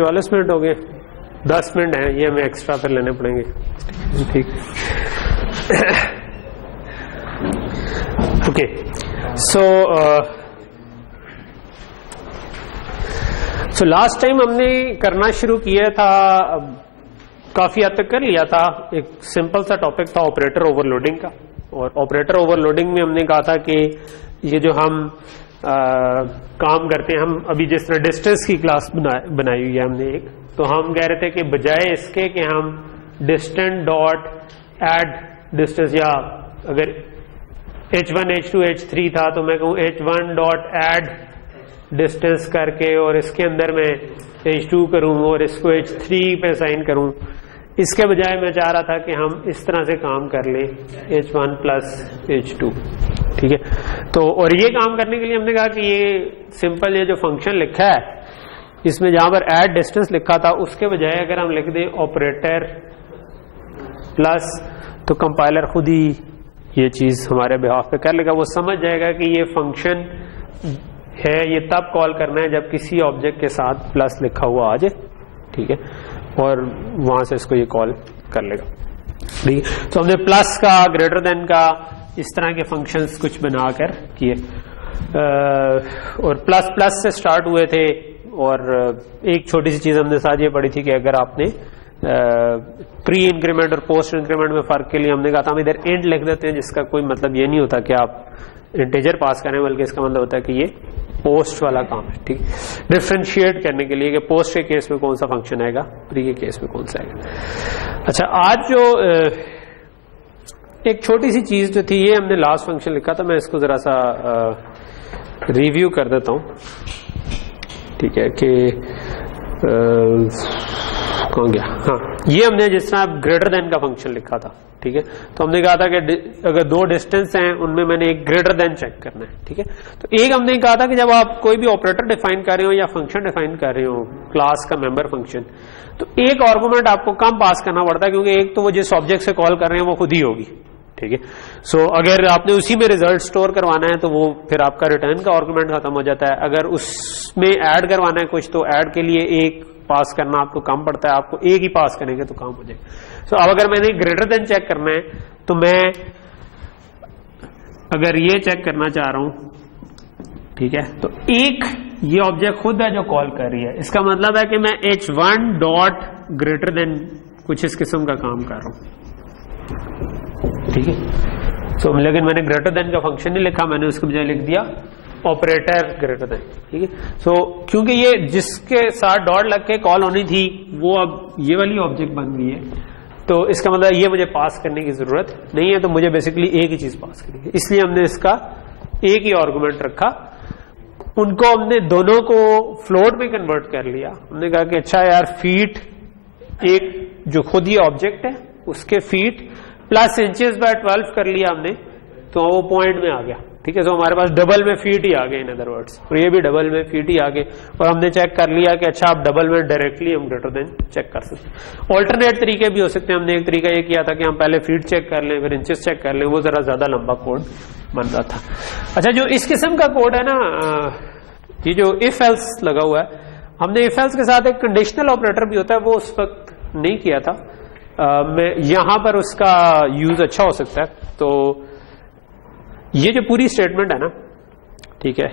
44 minute हो गए, 10 minute हैं, ये हमें एक्स्ट्रा फिर लेने पड़ेंगे। ठीक ओके। सो लास्ट टाइम हमने करना शुरू किया था, काफी हद तक कर लिया था, एक सिंपल सा टॉपिक था ऑपरेटर ओवरलोडिंग का। और ऑपरेटर ओवरलोडिंग में हमने कहा था कि ये जो हम काम करते हैं, हम अभी जिस तरह डिस्टेंस की क्लास बनाई हुई है हमने एक, तो हम कह रहे थे कि बजाय इसके कि हम डिस्टेंस डॉट एड डिस्टेंस, या अगर h1 h2 h3 था तो मैं कहूँ h1 डॉट एड डिस्टेंस करके और इसके अंदर मैं h2 करूं और इसको h3 पे साइन करूं। इसके बजाय मैं चाह रहा था कि हम इस तरह से काम कर लें h1 प्लस h2। ठीक है, तो और ये काम करने के लिए हमने कहा कि ये सिंपल ये जो फंक्शन लिखा है इसमें जहां पर एड डिस्टेंस लिखा था उसके बजाय अगर हम लिख दें ऑपरेटर प्लस, तो कंपाइलर खुद ही ये चीज हमारे बिहाफ पे कर लेगा। वो समझ जाएगा कि ये फंक्शन है, ये तब कॉल करना है जब किसी ऑब्जेक्ट के साथ प्लस लिखा हुआ आ जाए। ठीक है, और वहां से इसको ये कॉल कर लेगा। ठीक है, तो हमने प्लस का, ग्रेटर देन का, इस तरह के फंक्शंस कुछ बनाकर किए, और प्लस प्लस से स्टार्ट हुए थे। और एक छोटी सी चीज हमने साथ ये पढ़ी थी कि अगर आपने प्री इंक्रीमेंट और पोस्ट इंक्रीमेंट में फर्क के लिए हमने कहा था हम इधर एंड लिख देते हैं, जिसका कोई मतलब ये नहीं होता कि आप इंटीजर पास करें, बल्कि इसका मतलब होता है कि ये पोस्ट वाला काम है। ठीक, डिफरेंशिएट करने के लिए कि पोस्ट के केस में कौन सा फंक्शन आएगा, प्री के केस में कौन सा आएगा। अच्छा, आज जो एक छोटी सी चीज जो थी, ये हमने लास्ट फंक्शन लिखा था, मैं इसको जरा सा रिव्यू कर देता हूं। ठीक है, कि कौन गया, हाँ, ये हमने जिस तरह ग्रेटर देन का फंक्शन लिखा था। ठीक है, तो हमने कहा था कि अगर दो डिस्टेंस हैं उनमें मैंने एक ग्रेटर देन चेक करना है। ठीक है, तो एक हमने कहा था कि जब आप कोई भी ऑपरेटर डिफाइन कर रहे हो या फंक्शन डिफाइन कर रहे हो, क्लास का मेंबर फंक्शन, तो एक आर्गुमेंट आपको कम पास करना पड़ता है, क्योंकि एक तो वो जिस ऑब्जेक्ट से कॉल कर रहे हैं वो खुद ही होगी। ठीक है, सो अगर आपने उसी में रिजल्ट स्टोर करवाना है तो वो फिर आपका रिटर्न का आर्गुमेंट खत्म हो जाता है। अगर उसमें ऐड करवाना है कुछ, तो ऐड के लिए एक पास करना आपको कम पड़ता है, आपको एक ही पास करेंगे तो काम हो जाएगा। सो अब अगर मैंने ग्रेटर देन चेक करना है, तो मैं अगर ये चेक करना चाह रहा हूं, ठीक है, तो एक ये ऑब्जेक्ट खुद है जो कॉल कर रही है, इसका मतलब है कि मैं h1 डॉट ग्रेटर देन कुछ इस किस्म का काम कर रहा हूं। ठीक है, तो लेकिन मैंने ग्रेटर देन का फंक्शन नहीं लिखा, मैंने उसके बजाय लिख दिया ऑपरेटर ग्रेटर देन। ठीक है, सो क्योंकि ये जिसके साथ डॉट लग के कॉल होनी थी वो अब ये वाली ऑब्जेक्ट बन गई है, तो इसका मतलब ये मुझे पास करने की जरूरत नहीं है, तो मुझे बेसिकली एक ही चीज पास करनी है, इसलिए हमने इसका एक ही आर्गुमेंट रखा। उनको हमने दोनों को फ्लोट में कन्वर्ट कर लिया। हमने कहा कि अच्छा यार, फीट एक जो खुद ही ऑब्जेक्ट है उसके फीट प्लस इंचेस बाय 12 कर लिया हमने, तो वो पॉइंट में आ गया। ठीक है, तो हमारे पास डबल में फीट ही आ गए, इन अदर वर्ड्स, और ये भी डबल में फीट ही आ गए। और हमने चेक कर लिया कि अच्छा, आप डबल में डायरेक्टली हम ग्रेटर देन चेक कर सकते हैं। ऑल्टरनेट तरीके भी हो सकते हैं। हमने एक तरीका ये किया था कि हम पहले फीट चेक कर लें फिर इंचेस चेक कर लें, वो जरा ज्यादा लंबा कोड बन रहा था। अच्छा, जो इस किस्म का कोड है ना, ये जो इफ एल्स लगा हुआ है, हमने इफ एल्स के साथ एक कंडीशनल ऑपरेटर भी होता है, वो उस वक्त नहीं किया था। मैं यहां पर उसका यूज अच्छा हो सकता है। तो ये जो पूरी स्टेटमेंट है ना, ठीक है,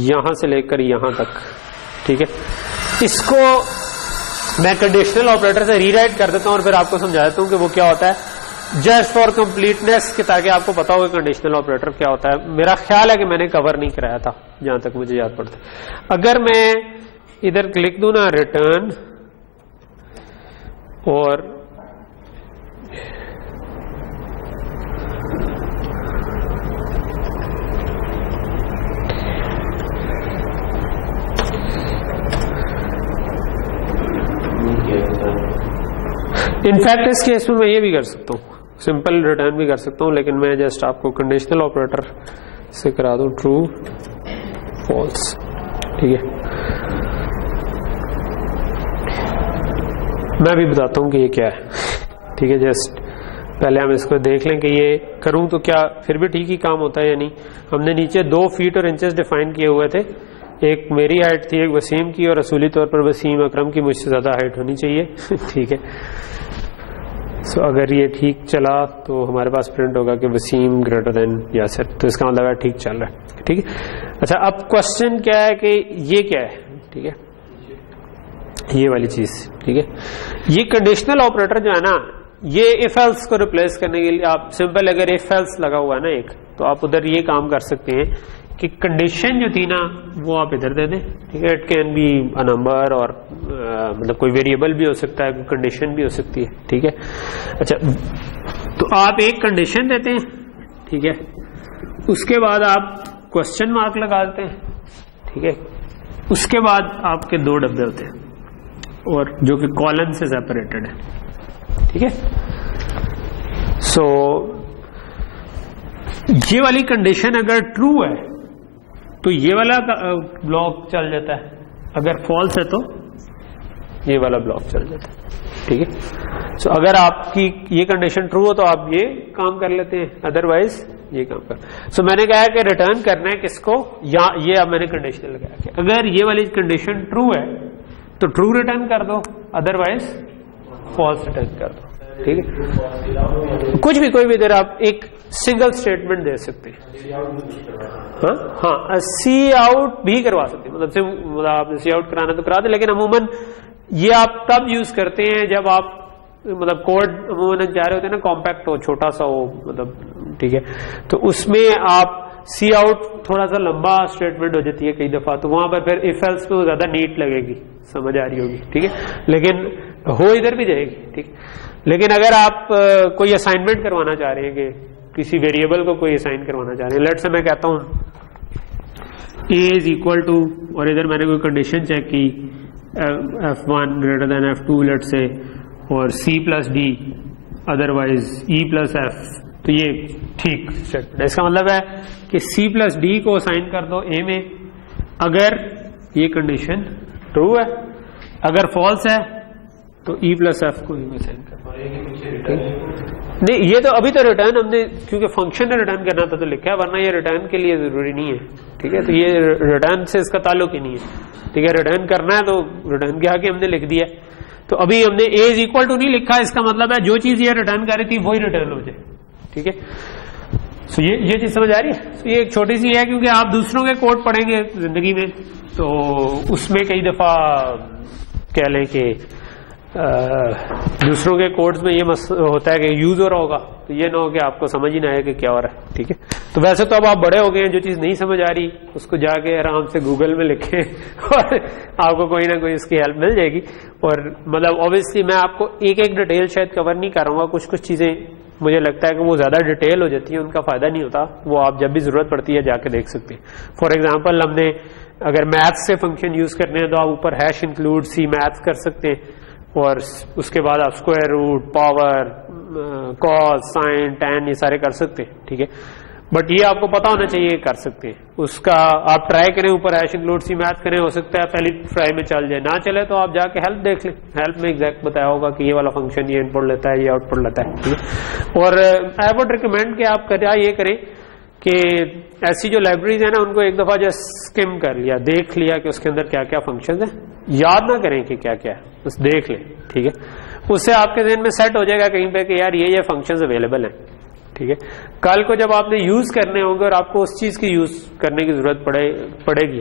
यहां से लेकर यहां तक, ठीक है, इसको मैं कंडीशनल ऑपरेटर से रीराइट कर देता हूं और फिर आपको समझा देता हूं कि वो क्या होता है, जस्ट फॉर कंप्लीटनेस, कि ताकि आपको पता होगा कंडीशनल ऑपरेटर क्या होता है। मेरा ख्याल है कि मैंने कवर नहीं कराया था जहां तक मुझे याद पड़ता है। अगर मैं इधर लिख दूं ना रिटर्न, और इनफैक्ट इस केस में मैं ये भी कर सकता हूँ, सिंपल रिटर्न भी कर सकता हूँ, लेकिन मैं जस्ट आपको कंडीशनल ऑपरेटर से करा दूं ट्रू फॉल्स। ठीक है, मैं भी बताता हूँ कि ये क्या है। ठीक है, जस्ट पहले हम इसको देख लें कि ये करूं तो क्या फिर भी ठीक ही काम होता है या नहीं। हमने नीचे 2 फीट और इंचेस डिफाइन किए हुए थे, एक मेरी हाइट थी, एक वसीम की, और असूली तौर पर वसीम अकरम की मुझसे ज्यादा हाइट होनी चाहिए। ठीक है, सो अगर ये ठीक चला तो हमारे पास प्रिंट होगा कि वसीम ग्रेटर देन यासिर, तो इसका मतलब है ठीक चल रहा है। ठीक है, अच्छा अब क्वेश्चन क्या है कि ये क्या है। ठीक है, ये वाली चीज। ठीक है, ये कंडीशनल ऑपरेटर जो है ना, ये इफ एल्स को रिप्लेस करने के लिए आप सिंपल अगर इफ एल्स लगा हुआ है ना एक, तो आप उधर ये काम कर सकते हैं कि कंडीशन जो थी ना वो आप इधर दे दें। ठीक है, it can be a number और मतलब कोई वेरिएबल भी हो सकता है, कोई कंडीशन भी हो सकती है। ठीक है, अच्छा तो आप एक कंडीशन देते हैं। ठीक है, उसके बाद आप क्वेश्चन मार्क लगा देते हैं। ठीक है, उसके बाद आपके दो डब्बे होते हैं और जो कि कॉलन से सेपरेटेड है। ठीक है, सो ये वाली कंडीशन अगर ट्रू है तो ये वाला ब्लॉक चल जाता है, अगर फॉल्स है तो ये वाला ब्लॉक चल जाता है। ठीक है, सो अगर आपकी ये कंडीशन ट्रू हो तो आप ये काम कर लेते हैं, अदरवाइज ये काम कर। सो मैंने कहा कि रिटर्न करना है किसको, या ये अब मैंने कंडीशन लगाया कि अगर ये वाली कंडीशन ट्रू है तो ट्रू रिटर्न कर दो, अदरवाइज फॉल्स रिटर्न कर दो। ठीक है, कुछ भी कोई भी इधर आप एक सिंगल स्टेटमेंट दे सकते हैं। हाँ, सी आउट भी करवा सकते हैं, मतलब आपने सी आउट कराना तो करा दे, लेकिन अमूमन ये आप तब यूज करते हैं जब आप मतलब कोड अमूमन चाह रहे होते हैं ना कॉम्पैक्ट हो, छोटा सा हो, मतलब ठीक है, तो उसमें आप सी आउट थोड़ा सा लंबा स्टेटमेंट हो जाती है कई दफा, तो वहां पर फिर इफ एल्स में ज्यादा नीट लगेगी, समझ आ रही होगी। ठीक है, लेकिन हो इधर भी जाएगी। ठीक, लेकिन अगर आप कोई असाइनमेंट करवाना चाह रहे हैं कि किसी वेरिएबल को कोई असाइन करवाना चाह रहे हैं, लेट से मैं कहता हूं a इज इक्वल टू, और इधर मैंने कोई कंडीशन चेक की f1 greater than f2 late से, और c plus D otherwise e plus f, तो ये ठीक स्टेटमेंट है। इसका मतलब है कि c प्लस डी को असाइन कर दो a में अगर ये कंडीशन ट्रू है, अगर फॉल्स है तो e प्लस एफ को ही असाइन कर दो। नहीं, ये तो अभी तो रिटर्न हमने क्योंकि फंक्शन ने रिटर्न करना था तो लिखा है, वरना ये रिटर्न के लिए जरूरी नहीं है। ठीक है, तो ये रिटर्न से इसका ताल्लुक ही नहीं है। ठीक है, रिटर्न करना है तो रिटर्न के आगे हमने लिख दिया, तो अभी हमने a इज इक्वल टू नहीं लिखा, इसका मतलब है जो चीज ये रिटर्न कर रही थी वही रिटर्न हो जाए। ठीक है, सो ये चीज समझ आ रही है। तो ये एक छोटी सी है, क्योंकि आप दूसरों के कोड पढ़ेंगे जिंदगी में तो उसमें कई दफा कह लें कि दूसरों के कोड्स में ये होता है कि यूज हो रहा होगा, तो ये ना हो कि आपको समझ ही ना आए कि क्या हो रहा है। ठीक है, तो वैसे तो अब आप बड़े हो गए हैं, जो चीज नहीं समझ आ रही उसको जाके आराम से गूगल में लिखें और आपको कोई ना कोई इसकी हेल्प मिल जाएगी। और मतलब ऑब्वियसली मैं आपको एक एक डिटेल शायद कवर नहीं कर रहा हूँ, कुछ कुछ चीजें मुझे लगता है कि वो ज्यादा डिटेल हो जाती है, उनका फायदा नहीं होता, वो आप जब भी जरूरत पड़ती है जाके देख सकते हैं। फॉर एग्जाम्पल हमने अगर मैथ्स से फंक्शन यूज करने हैं तो आप ऊपर हैश इंक्लूड सी मैथ्स कर सकते हैं, और उसके बाद आप square root, power, cos, sine, tan ये सारे कर सकते हैं। ठीक है, बट ये आपको पता होना चाहिए कर सकते हैं, उसका आप ट्राई करें, ऊपर हैश इंक्लूड सी मैथ करें, हो सकता है पहली ट्राई में चल जाए, ना चले तो आप जाके हेल्प देख लें, हेल्प में एग्जैक्ट बताया होगा कि ये वाला फंक्शन ये इनपुट लेता है, ये आउटपुट लेता है। ठीक है, और आई वुड रिकमेंड कि आप ये करें कि ऐसी जो लाइब्रेरीज है ना उनको एक दफा जो स्किम कर लिया, देख लिया कि उसके अंदर क्या क्या फंक्शंस हैं, याद ना करें कि क्या क्या है, बस देख लें। ठीक है, उससे आपके ज़हन में सेट हो जाएगा कहीं पे कि यार ये फंक्शंस अवेलेबल हैं। ठीक है, कल को जब आपने यूज करने होंगे और आपको उस चीज की यूज करने की जरूरत पड़ेगी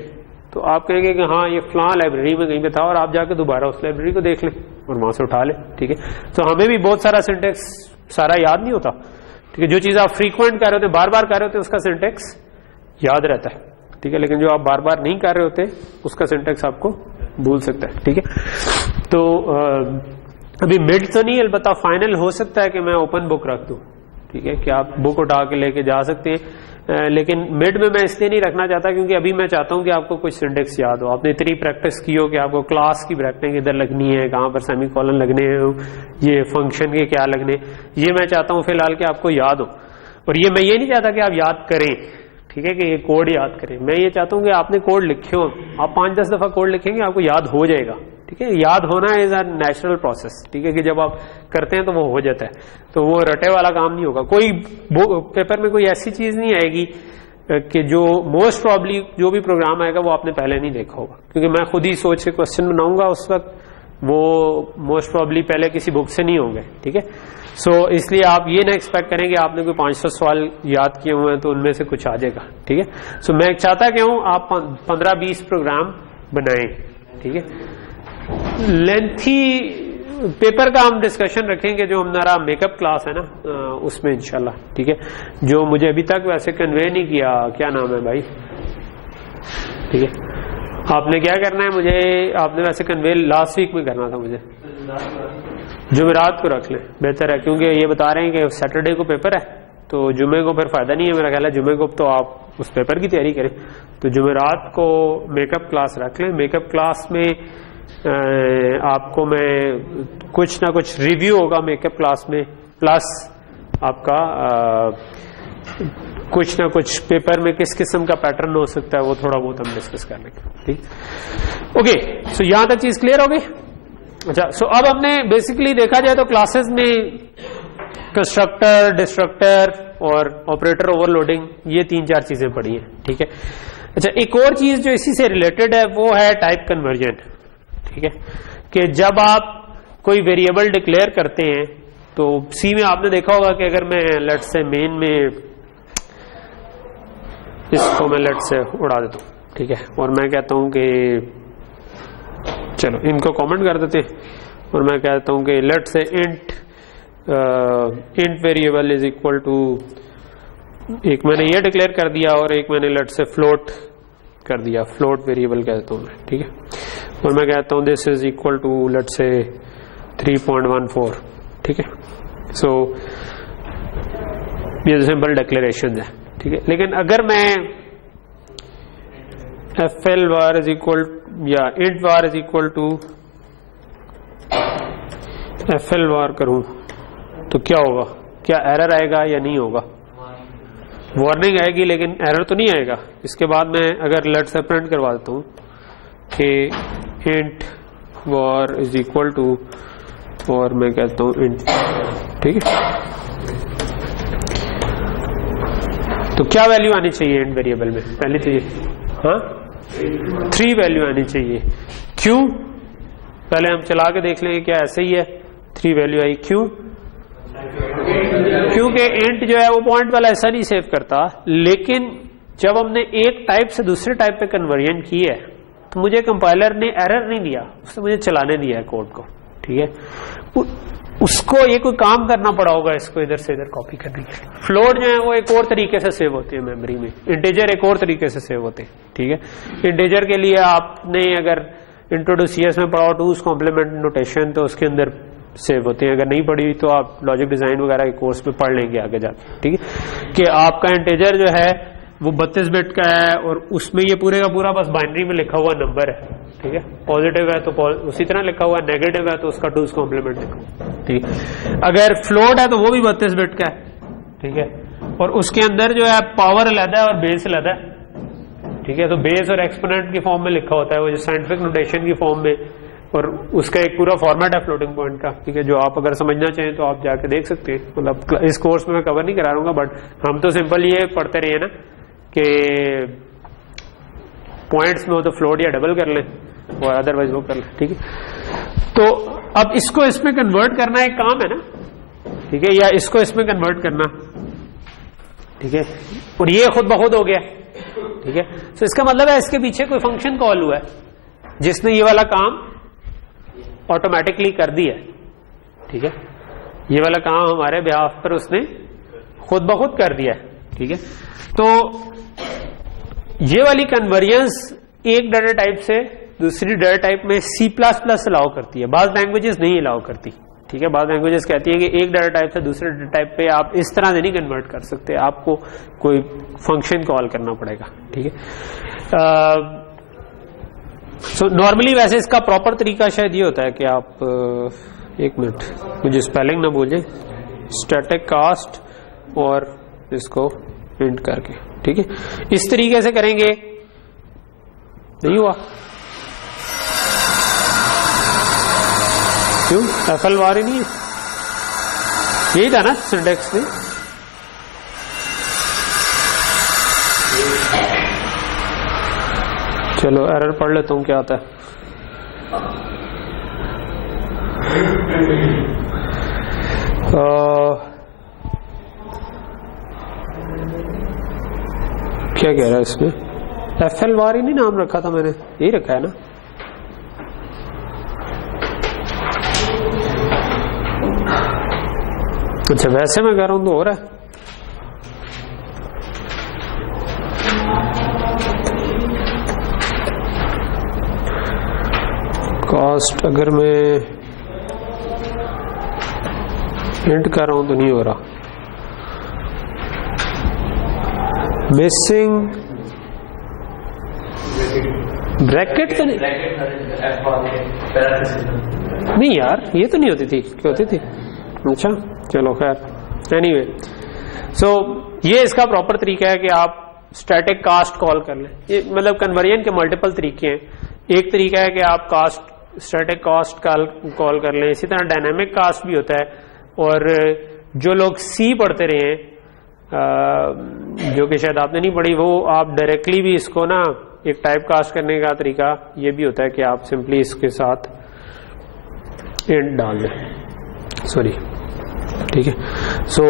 तो आप कहेंगे कि हाँ ये फलां लाइब्रेरी में कहीं पे था, और आप जाके दोबारा उस लाइब्रेरी को देख लें और वहां से उठा लें। ठीक है, तो हमें भी बहुत सारा सिंटेक्स सारा याद नहीं होता। ठीक है, जो चीज आप फ्रीक्वेंट कर रहे होते, बार बार कर रहे होते, उसका सिंटेक्स याद रहता है। ठीक है, लेकिन जो आप बार बार नहीं कर रहे होते उसका सिंटेक्स आपको भूल सकता है। ठीक है, तो अभी मिड तो नहीं, अलबत्ता फाइनल हो सकता है कि मैं ओपन बुक रख दूं। ठीक है, कि आप बुक उठा के लेके जा सकते हैं, लेकिन मिड में मैं इसलिए नहीं रखना चाहता क्योंकि अभी मैं चाहता हूं कि आपको कुछ सिंटेक्स याद हो, आपने इतनी प्रैक्टिस की हो कि आपको क्लास की ब्रैकेटिंग इधर लगनी है, कहां पर सेमीकोलन लगने हैं, ये फंक्शन के क्या लगने, ये मैं चाहता हूं फिलहाल कि आपको याद हो। और ये मैं ये नहीं चाहता कि आप याद करें, ठीक है, कि ये कोड याद करें, मैं ये चाहता हूं कि आपने कोड लिखे हो, आप 5-10 दफा कोड लिखेंगे आपको याद हो जाएगा। ठीक है, याद होना इज अ नेचुरल प्रोसेस। ठीक है, कि जब आप करते हैं तो वो हो जाता है, तो वो रटे वाला काम नहीं होगा। कोई पेपर में कोई ऐसी चीज नहीं आएगी कि जो मोस्ट प्रॉब्ली जो भी प्रोग्राम आएगा वो आपने पहले नहीं देखा होगा, क्योंकि मैं खुद ही सोच के क्वेश्चन बनाऊंगा उस वक्त, वो मोस्ट प्रॉब्ली पहले किसी बुक से नहीं होंगे, ठीक है। सो इसलिए आप ये ना एक्सपेक्ट करें कि आपने कोई 500 सवाल याद किए हुए हैं तो उनमें से कुछ आ जाएगा, ठीक है। सो मैं चाहता क्या हूं, आप 15-20 प्रोग्राम बनाएं, ठीक है। लेंथी पेपर का हम डिस्कशन रखेंगे जो हमारा मेकअप क्लास है ना, उसमें इंशाल्लाह, ठीक है। जो मुझे अभी तक वैसे कन्वे नहीं किया, क्या नाम है भाई, ठीक है, आपने क्या करना है, मुझे आपने वैसे कन्वे लास्ट वीक में करना था, मुझे जुमेरात को रख लें, बेहतर है, क्योंकि ये बता रहे हैं कि सैटरडे को पेपर है, तो जुमे को फिर फायदा नहीं है मेरा ख्याल है, जुमे को तो आप उस पेपर की तैयारी करें, तो जुमेरात को मेकअप क्लास रख लें। मेकअप क्लास में आपको मैं कुछ ना कुछ रिव्यू होगा मेकअप क्लास में, प्लस आपका कुछ ना कुछ पेपर में किस किस्म का पैटर्न हो सकता है वो थोड़ा बहुत हम डिस्कस कर लेंगे, ठीक। ओके, सो यहां तक चीज क्लियर हो गई। अच्छा, सो अब हमने बेसिकली देखा जाए तो क्लासेस में कंस्ट्रक्टर, डिस्ट्रक्टर और ऑपरेटर ओवरलोडिंग, ये 3-4 चीजें पढ़ी हैं, ठीक है। अच्छा, एक और चीज जो इसी से रिलेटेड है वो है टाइप कन्वर्जन, ठीक है, कि जब आप कोई वेरिएबल डिक्लेयर करते हैं तो सी में आपने देखा होगा कि अगर मैं लेट से मेन में इसको मैं लेट से उड़ा देता हूं, ठीक है, और मैं कहता हूं कि चलो इनको कमेंट कर देते हैं, और मैं कहता हूं कि let say int variable is equal to, एक मैंने ये डिक्लेयर कर दिया और एक मैंने लेट से फ्लोट कर दिया, फ्लोट वेरिएबल कहता हूं मैं, ठीक है, और मैं कहता हूं this is equal to let say 3.14, ठीक है। सो ये सिंपल डिक्लेरेशन है, ठीक है। लेकिन अगर मैं fl var इज इक्वल या int var is equal to fl var करूं तो क्या होगा, क्या एरर आएगा या नहीं होगा? वार्निंग आएगी लेकिन एरर तो नहीं आएगा। इसके बाद मैं अगर लेट से प्रिंट करवा देता हूं कि int var is equal to, और मैं कहता हूं int, ठीक है, तो क्या वैल्यू आनी चाहिए इंट वेरिएबल में? पहले तो ये, हाँ, 3 वैल्यू आनी चाहिए। क्यों? पहले हम चला के देख लेंगे क्या ऐसे ही है, 3 वैल्यू आई। क्यों? क्योंकि इंट जो है वो पॉइंट वाला ऐसा नहीं सेव करता, लेकिन जब हमने एक टाइप से दूसरे टाइप पे कन्वर्जन की है तो मुझे कंपाइलर ने एरर नहीं दिया, उसने मुझे चलाने दिया है कोड को, ठीक है। उसको ये कोई काम करना पड़ा होगा इसको इधर से इधर कॉपी करने के लिए। फ्लोट जो है वो एक और तरीके से सेव होती है मेमोरी में, इंटीजर एक और तरीके से सेव होते हैं, ठीक है। इंटीजर के लिए आपने अगर इंट्रो टू सीएस में पढ़ा हो टूज कॉम्प्लीमेंट नोटेशन, तो उसके अंदर सेव होते हैं। अगर नहीं पढ़ी तो आप लॉजिक डिजाइन वगैरह के कोर्स में पढ़ लेंगे आगे जाके, ठीक है, कि आपका इंटीजर जो है वो 32 बिट का है और उसमें ये पूरे का पूरा बस बाइनरी में लिखा हुआ नंबर है, ठीक है। पॉजिटिव है तो उसी तरह लिखा हुआ है, नेगेटिव है तो उसका टूज कॉम्प्लीमेंट लिखा हुआ, ठीक है। अगर फ्लोट है तो वो भी 32 बिट का है, ठीक है, और उसके अंदर जो है पावर अलग है और बेस अलग है, ठीक है। तो बेस और एक्सपोनेंट की फॉर्म में लिखा होता है वो, जो साइंटिफिक नोटेशन की फॉर्म में, और उसका एक पूरा फॉर्मेट है फ्लोटिंग पॉइंट का, ठीक है, जो आप अगर समझना चाहें तो आप जाके देख सकते हैं। मतलब इस कोर्स में मैं कवर नहीं करा रहूंगा, बट हम तो सिंपल ये पढ़ते रहे ना कि पॉइंट्स में हो तो फ्लोट या डबल कर लें और अदरवाइज वो कर लें, ठीक है। तो अब इसको इसमें कन्वर्ट करना एक काम है ना, ठीक है, या इसको इसमें कन्वर्ट करना, ठीक है, और ये खुद ब खुद हो गया, ठीक है। तो इसका मतलब है इसके पीछे कोई फंक्शन कॉल हुआ है जिसने ये वाला काम ऑटोमेटिकली कर दिया, ठीक है, ये वाला काम हमारे बिहाफ पर उसने खुद ब खुद कर दिया है, ठीक है। तो ये वाली कन्वर्जेंस एक डाटा टाइप से दूसरी डाटा टाइप में C++ अलाउ करती है, बाज लैंग्वेजेस नहीं अलाउ करती, ठीक है। बाज लैंग्वेजेस कहती है कि एक डाटा टाइप से दूसरे डाटा टाइप पे आप इस तरह से नहीं कन्वर्ट कर सकते, आपको कोई फंक्शन कॉल करना पड़ेगा, ठीक है। सो नॉर्मली वैसे इसका प्रॉपर तरीका शायद ये होता है कि आप एक मिनट, मुझे स्पेलिंग ना भूल जाए, स्टैटिक कास्ट और इसको प्रिंट करके, ठीक है, इस तरीके से करेंगे। नहीं हुआ क्यों? एफएल वार ही नहीं है, यही था ना सिंटेक्स में, चलो एरर पढ़ लेता हूँ क्या आता है। क्या कह रहा है इसमें? FL वार ही नहीं नाम रखा था मैंने, यही रखा है ना? अच्छा वैसे मैं कह रहा हूं तो हो रहा है। कॉस्ट अगर मैं प्रिंट कर रहा हूं तो नहीं हो रहा। मिसिंग ब्रैकेट तो नहीं यार, ये तो नहीं होती थी, क्या होती थी? अच्छा चलो खैर, एनीवे सो ये इसका प्रॉपर तरीका है कि आप स्टैटिक कास्ट कॉल कर लें। ये मतलब कन्वर्जन के मल्टीपल तरीके हैं। एक तरीका है कि आप कास्ट स्टैटिक कास्ट कॉल कर लें, इसी तरह डायनामिक कास्ट भी होता है। और जो लोग सी पढ़ते रहे हैं, जो कि शायद आपने नहीं पढ़ी, वो आप डायरेक्टली भी इसको ना एक टाइप कास्ट करने का तरीका ये भी होता है कि आप सिंपली इसके साथ एंड डाल दें, सॉरी, ठीक है। सो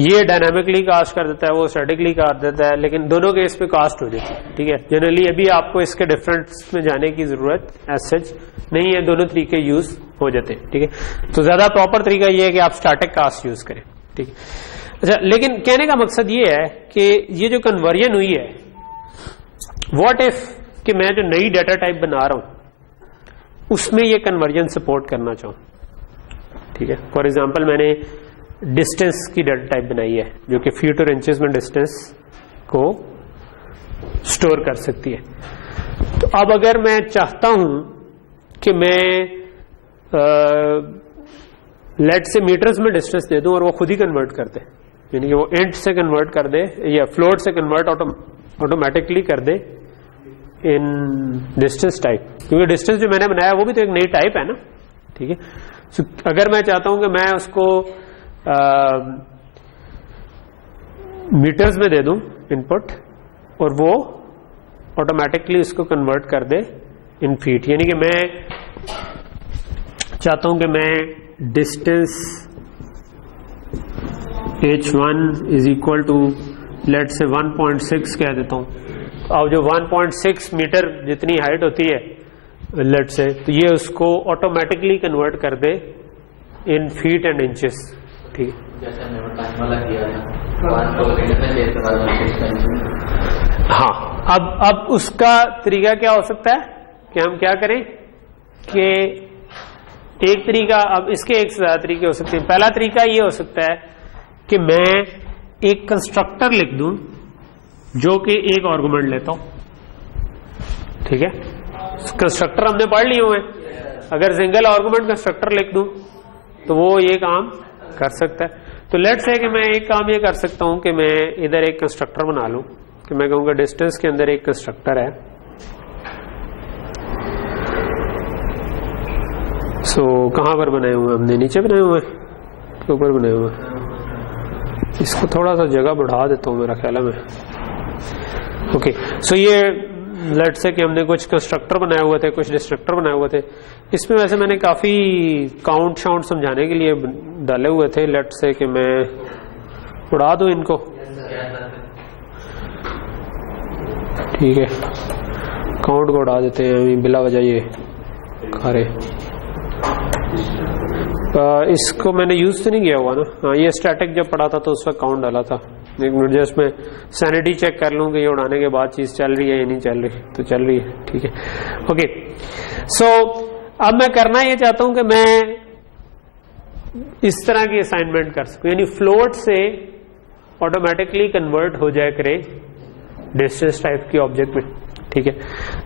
ये डायनामिकली कास्ट कर देता है, वो स्टैटिकली कास्ट देता है, लेकिन दोनों केस पे कास्ट हो जाती है, ठीक है। जनरली अभी आपको इसके डिफरेंस में जाने की जरूरत एज सच नहीं है, दोनों तरीके यूज हो जाते हैं, ठीक है। तो ज्यादा प्रॉपर तरीका ये है कि आप स्टैटिक कास्ट यूज करें, ठीक है। अच्छा, लेकिन कहने का मकसद ये है कि ये जो कन्वर्जन हुई है, व्हाट इफ कि मैं जो नई डाटा टाइप बना रहा हूं उसमें ये कन्वर्जन सपोर्ट करना चाहूं, ठीक है। फॉर एग्जांपल मैंने डिस्टेंस की डाटा टाइप बनाई है जो कि फीट और इंचेस में डिस्टेंस को स्टोर कर सकती है। तो अब अगर मैं चाहता हूं कि मैं लेट से मीटर्स में डिस्टेंस दे दूं और वो खुद ही कन्वर्ट कर दे, यानी कि वो इंट से कन्वर्ट कर दे या फ्लोट से कन्वर्ट ऑटोमेटिकली कर दे इन डिस्टेंस टाइप, क्योंकि डिस्टेंस जो मैंने बनाया वो भी तो एक नई टाइप है ना, ठीक है। So, अगर मैं चाहता हूं कि मैं उसको मीटर्स में दे दूं इनपुट और वो ऑटोमेटिकली उसको कन्वर्ट कर दे इन फीट, यानी कि मैं चाहता हूं कि मैं distance h1 is equal to let say 1.6 कह देता हूं। अब जो 1.6 मीटर जितनी हाइट होती है लेट से, तो ये उसको ऑटोमेटिकली कन्वर्ट कर दे इन फीट एंड इंचेस, ठीक है। हाँ, अब उसका तरीका क्या हो सकता है कि हम क्या करें कि एक तरीका, अब इसके एक से ज्यादा तरीके हो सकते हैं। पहला तरीका ये हो सकता है कि मैं एक कंस्ट्रक्टर लिख दूं जो कि एक आर्गुमेंट लेता हूं, ठीक है। कंस्ट्रक्टर हमने पढ़ लिए हुए, अगर सिंगल आर्गुमेंट कंस्ट्रक्टर लिख दूं तो वो ये काम कर सकता है। तो लेट्स से कि मैं एक काम ये कर सकता हूं कि मैं इधर एक कंस्ट्रक्टर बना लूं कि मैं कहूंगा डिस्टेंस के अंदर एक कंस्ट्रक्टर है। सो कहां पर बनाए हुए हमने? नीचे बनाए हुए, ऊपर बनाए हुए। इसको थोड़ा सा जगह बढ़ा देता हूं मेरा ख्याल है मैं। ओके, सो ये लेट से कि हमने कुछ कंस्ट्रक्टर बनाए हुए थे, कुछ डिस्ट्रक्टर बनाए हुए थे। इसमें वैसे मैंने काफी काउंट शाउंट समझाने के लिए डाले हुए थे। लेट से कि मैं उड़ा दूं इनको, ठीक है, काउंट को उड़ा देते हैं बिला वजह ये खारे। इसको मैंने यूज तो नहीं किया हुआ ना। हाँ, ये स्टैटिक जब पढ़ा था तो उस वक्त काउंट डाला था। एक मिनट जस्ट मैं सैनिटी चेक कर लूं कि ये उड़ाने के बाद चीज चल रही है या नहीं चल रही। तो चल रही है, ठीक है, ओके। सो अब मैं करना ये चाहता हूं कि मैं इस तरह की असाइनमेंट कर सकूं, यानी फ्लोट से ऑटोमेटिकली कन्वर्ट हो जाए करे डिस्टेंस टाइप की ऑब्जेक्ट में, ठीक है।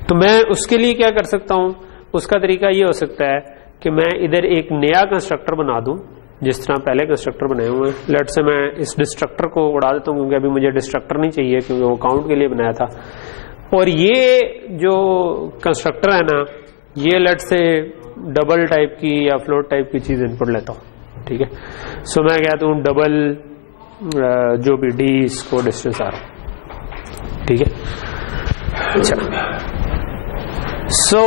तो मैं उसके लिए क्या कर सकता हूं? उसका तरीका ये हो सकता है कि मैं इधर एक नया कंस्ट्रक्टर बना दूं जिस तरह पहले कंस्ट्रक्टर बनाए हुए हैं। लेट से मैं इस डिस्ट्रक्टर को उड़ा देता हूं क्योंकि अभी मुझे डिस्ट्रक्टर नहीं चाहिए, क्योंकि वो काउंट के लिए बनाया था। और ये जो कंस्ट्रक्टर है ना, ये लेट से डबल टाइप की या फ्लोट टाइप की चीज इनपुट लेता हूं, ठीक है। सो मैं कहता हूं डबल जो भी डी इसको डिस्टेंस आ रहा, ठीक है। अच्छा, सो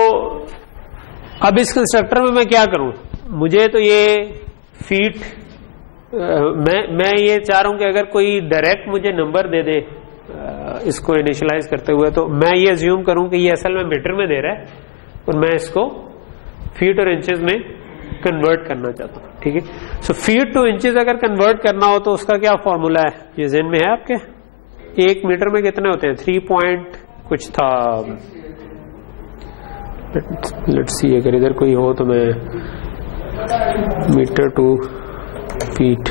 अब इस कंस्ट्रक्टर में मैं क्या करूं, मुझे तो ये फीट मैं ये चाह रहा हूं कि अगर कोई डायरेक्ट मुझे नंबर दे दे इसको इनिशियलाइज करते हुए, तो मैं ये अज्यूम करूं कि ये असल में मीटर में दे रहा है और मैं इसको फीट और इंचेस में कन्वर्ट करना चाहता हूं। ठीक है, सो फीट टू इंचेस अगर कन्वर्ट करना हो तो उसका क्या फॉर्मूला है, ये ज़हन में है आपके? 1 मीटर में कितने होते हैं? 3 पॉइंट कुछ था, लेट्स सी अगर इधर कोई हो तो मैं मीटर टू फीट,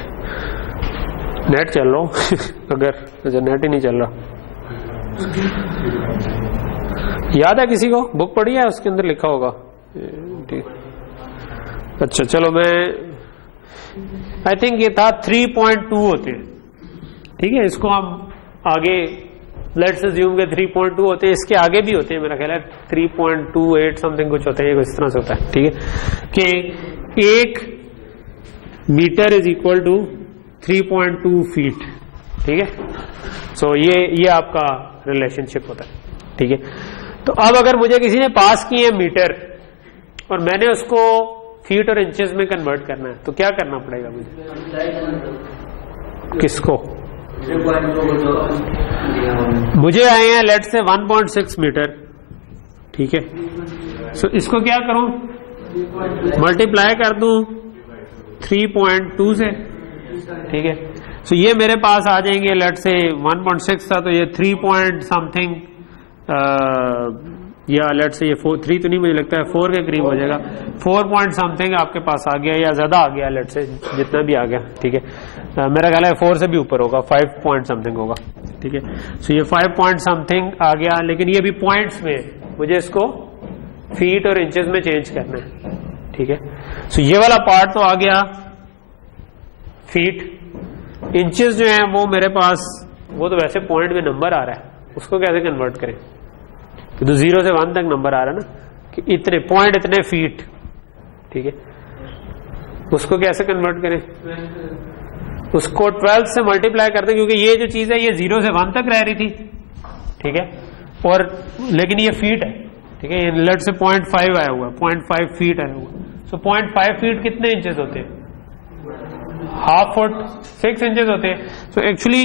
नेट चल रहा हूं अगर अच्छा नेट ही नहीं चल रहा, याद है किसी को? बुक पढ़ी है, उसके अंदर लिखा होगा। ठीक, अच्छा चलो मैं आई थिंक ये था 3.2 होते हैं। ठीक है, इसको हम आगे लेट्स अज्यूम के 3.2 होते हैं, इसके आगे भी होते हैं मेरा ख्याल है 3.28 समथिंग कुछ होते हैं, इस तरह से होता है। ठीक है, कि 1 metre is equal to 3.2 feet. ठीक है, सो ये आपका रिलेशनशिप होता है। ठीक है, तो अब अगर मुझे किसी ने पास किए मीटर और मैंने उसको फीट और इंचेस में कन्वर्ट करना है, तो क्या करना पड़ेगा मुझे? किसको? मुझे आए हैं लेट से 1.6 मीटर। ठीक है, सो इसको क्या करूं, मल्टीप्लाई कर दूं 3.2 से। ठीक है, सो ये मेरे पास आ जाएंगे, लेट से 1.6 था तो ये 3 पॉइंट समथिंग, या लेट से ये 3 तो नहीं, मुझे लगता है 4 के करीब हो जाएगा, 4 पॉइंट समथिंग आपके पास आ गया या ज्यादा आ गया, लेट से जितना भी आ गया। ठीक है, मेरा ख्याल है 4 से भी ऊपर होगा, 5 पॉइंट समथिंग होगा। ठीक है, सो ये 5 पॉइंट समथिंग आ गया, लेकिन ये भी पॉइंट्स में, मुझे इसको फीट और इंचेस में चेंज करना है। ठीक है, सो ये वाला पार्ट तो आ गया फीट। इंचेस जो है वो मेरे पास, वो तो वैसे पॉइंट में नंबर आ रहा है, उसको कैसे कन्वर्ट करें? तो 0 से 1 तक नंबर आ रहा है ना, कि इतने पॉइंट इतने फीट। ठीक है, उसको कैसे कन्वर्ट करें? उसको 12 से मल्टीप्लाई करते हैं, क्योंकि ये जो चीज है ये 0 से 1 तक रह रही थी। ठीक है, और लेकिन ये फीट है। ठीक है, लेट से 0.5 आया हुआ, 0.5 फीट आया हुआ। सो 0.5 फीट कितने इंचेस होते हैं? हाफ फुट, 6 इंचेस होते हैं। सो एक्चुअली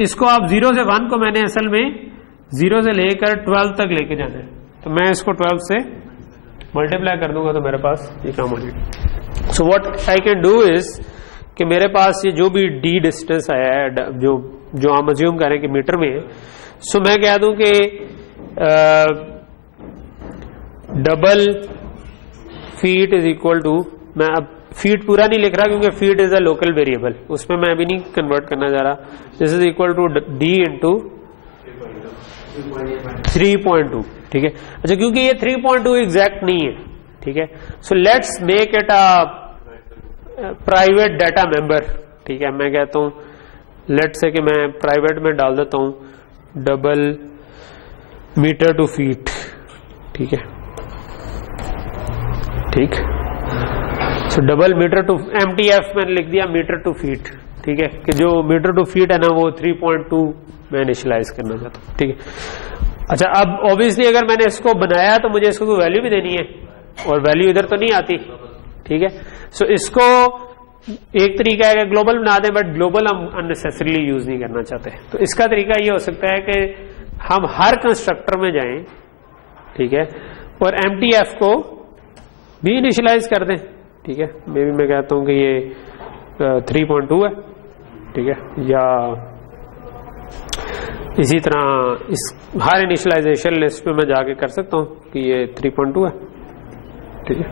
इसको आप 0 से 1 को मैंने असल में 0 से लेकर 12 तक लेके जाना है, तो मैं इसको 12 से मल्टीप्लाई कर दूंगा तो मेरे पास ये काम हो जाएगा। So what I can do is कि मेरे पास ये जो भी डी डिस्टेंस आया है, जो हम अज्यूम करें कि मीटर में है, सो मैं कह दूं कि double feet is equal to, मैं अब फीट पूरा नहीं लिख रहा क्योंकि feet is a local variable, उसमें मैं अभी नहीं कन्वर्ट करना जा रहा। This is equal to D into 3.2। ठीक है, अच्छा क्योंकि ये 3.2 एग्जैक्ट नहीं है। ठीक है, so let's make it a private data member. ठीक है, मैं कहता हूं लेट से कि मैं प्राइवेट में डाल देता हूं डबल मीटर टू फीट। ठीक है, ठीक, so double meter to MTF मैंने लिख दिया मीटर टू फीट। ठीक है, कि जो मीटर टू फीट है ना वो 3.2 मैं इनिशियलाइज करना चाहता हूं। ठीक है, अच्छा अब ऑब्वियसली अगर मैंने इसको बनाया तो मुझे इसको कोई वैल्यू भी देनी है, और वैल्यू इधर तो नहीं आती। ठीक है, सो इसको एक तरीका है कि ग्लोबल बना दें, बट ग्लोबल हम अननेसेसरीली यूज नहीं करना चाहते। तो इसका तरीका ये हो सकता है कि हम हर कंस्ट्रक्टर में जाएं, ठीक है, और MTF को भी इनिशियलाइज कर दें। ठीक है, मे भी मैं कहता हूं कि ये 3.2 है। ठीक है, या इसी तरह इस हर इनिशियलाइजेशन लिस्ट पे मैं जाके कर सकता हूं कि ये 3.2 है। ठीक है,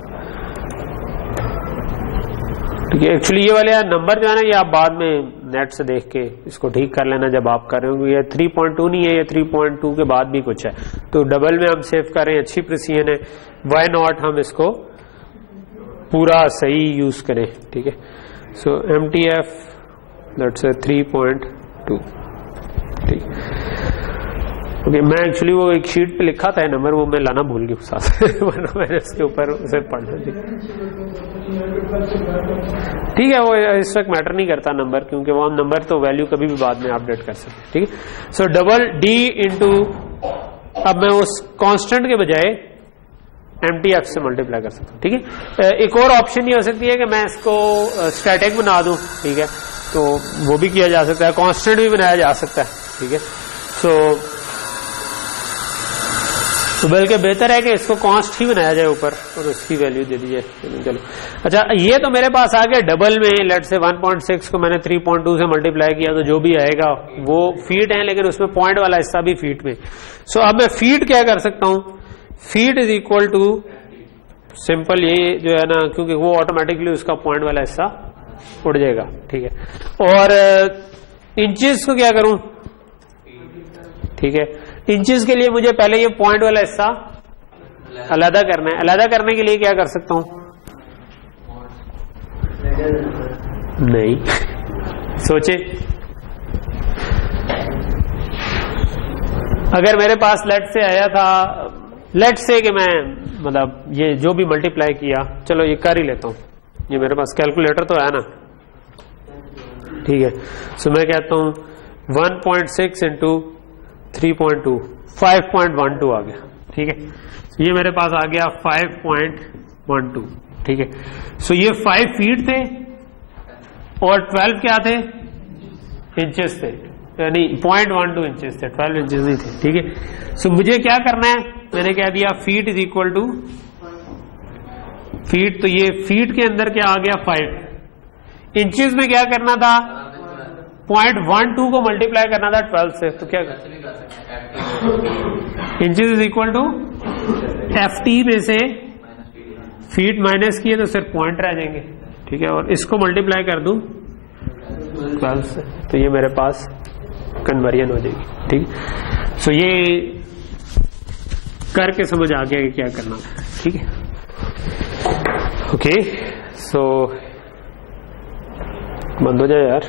ठीक है, एक्चुअली ये वाले नंबर जो है ना ये आप बाद में नेट से देख के इसको ठीक कर लेना जब आप कर रहे हो। ये 3.2 नहीं है, ये 3.2 के बाद भी कुछ है, तो डबल में हम सेव कर रहे हैं, अच्छी प्रिसीजन है। वाई नॉट हम इसको पूरा सही यूज करें। ठीक है, सो MTF लेट्स से 3.2। ठीक, ओके, मैं एक्चुअली वो एक शीट पे लिखा था नंबर, वो मैं लाना भूल गया साथ वरना मैंने उसके ऊपर उसे पढ़ना। ठीक है, वो इस वक्त मैटर नहीं करता नंबर, क्योंकि वो हम नंबर तो वैल्यू कभी भी बाद में अपडेट कर सकते। ठीक है, सो डबल डी इंटू, अब मैं उस कांस्टेंट के बजाय MTF से मल्टीप्लाई कर सकता हूँ, ठीक है। एक और ऑप्शन ये हो सकती है कि मैं इसको स्टैटिक बना दूं, ठीक है, तो वो भी किया जा सकता है, कांस्टेंट भी बनाया जा सकता है, ठीक है। तो बल्कि बेहतर है कि इसको कांस्ट ही बनाया जाए ऊपर और उसकी वैल्यू दे दीजिए। चलो अच्छा, ये तो मेरे पास आ गया डबल में, लेट से 1.6 को मैंने 3.2 से मल्टीप्लाई किया, तो जो भी आएगा वो फीट है, लेकिन उसमें पॉइंट वाला हिस्सा भी फीट में। सो अब मैं फीट क्या कर सकता हूं, feet is equal to simple ये जो है ना, क्योंकि वो ऑटोमेटिकली उसका पॉइंट वाला हिस्सा उड़ जाएगा, ठीक है। और इंचेस को क्या करूं, ठीक है, इंचेस के लिए मुझे पहले ये पॉइंट वाला हिस्सा अलग करना है। अलग करने के लिए क्या कर सकता हूं, नहीं सोचे, अगर मेरे पास लेट से आया था, लेट से कि मैं मतलब ये जो भी मल्टीप्लाई किया, चलो ये कर ही लेता हूं, ये मेरे पास कैलकुलेटर तो है ना, ठीक है। सो मैं कहता हूं 1.6 इंटू 3.2 5.12 आ गया, ठीक है। ये मेरे पास आ गया 5.12, ठीक है। सो ये 5 फीट थे और 12 क्या थे, इंचेस थे, यानी 0.12 इंचेस थे, 12 इंचेस नहीं थे, ठीक है। सो मुझे क्या करना है, मैंने कह दिया feet is equal to feet, तो ये फीट के अंदर क्या आ गया 5, इंचेस में क्या करना था 0.12 को मल्टीप्लाई करना था 12 से, तो क्या inches is equal to FT में से फीट माइनस किए तो सिर्फ पॉइंट रह जाएंगे, ठीक है। और इसको मल्टीप्लाई कर दूं 12 से, तो ये मेरे पास कन्वर्जन हो जाएगी, ठीक। सो ये करके समझ आ गया कि क्या करना है, ठीक है। ओके, सो बंद हो जाए यार,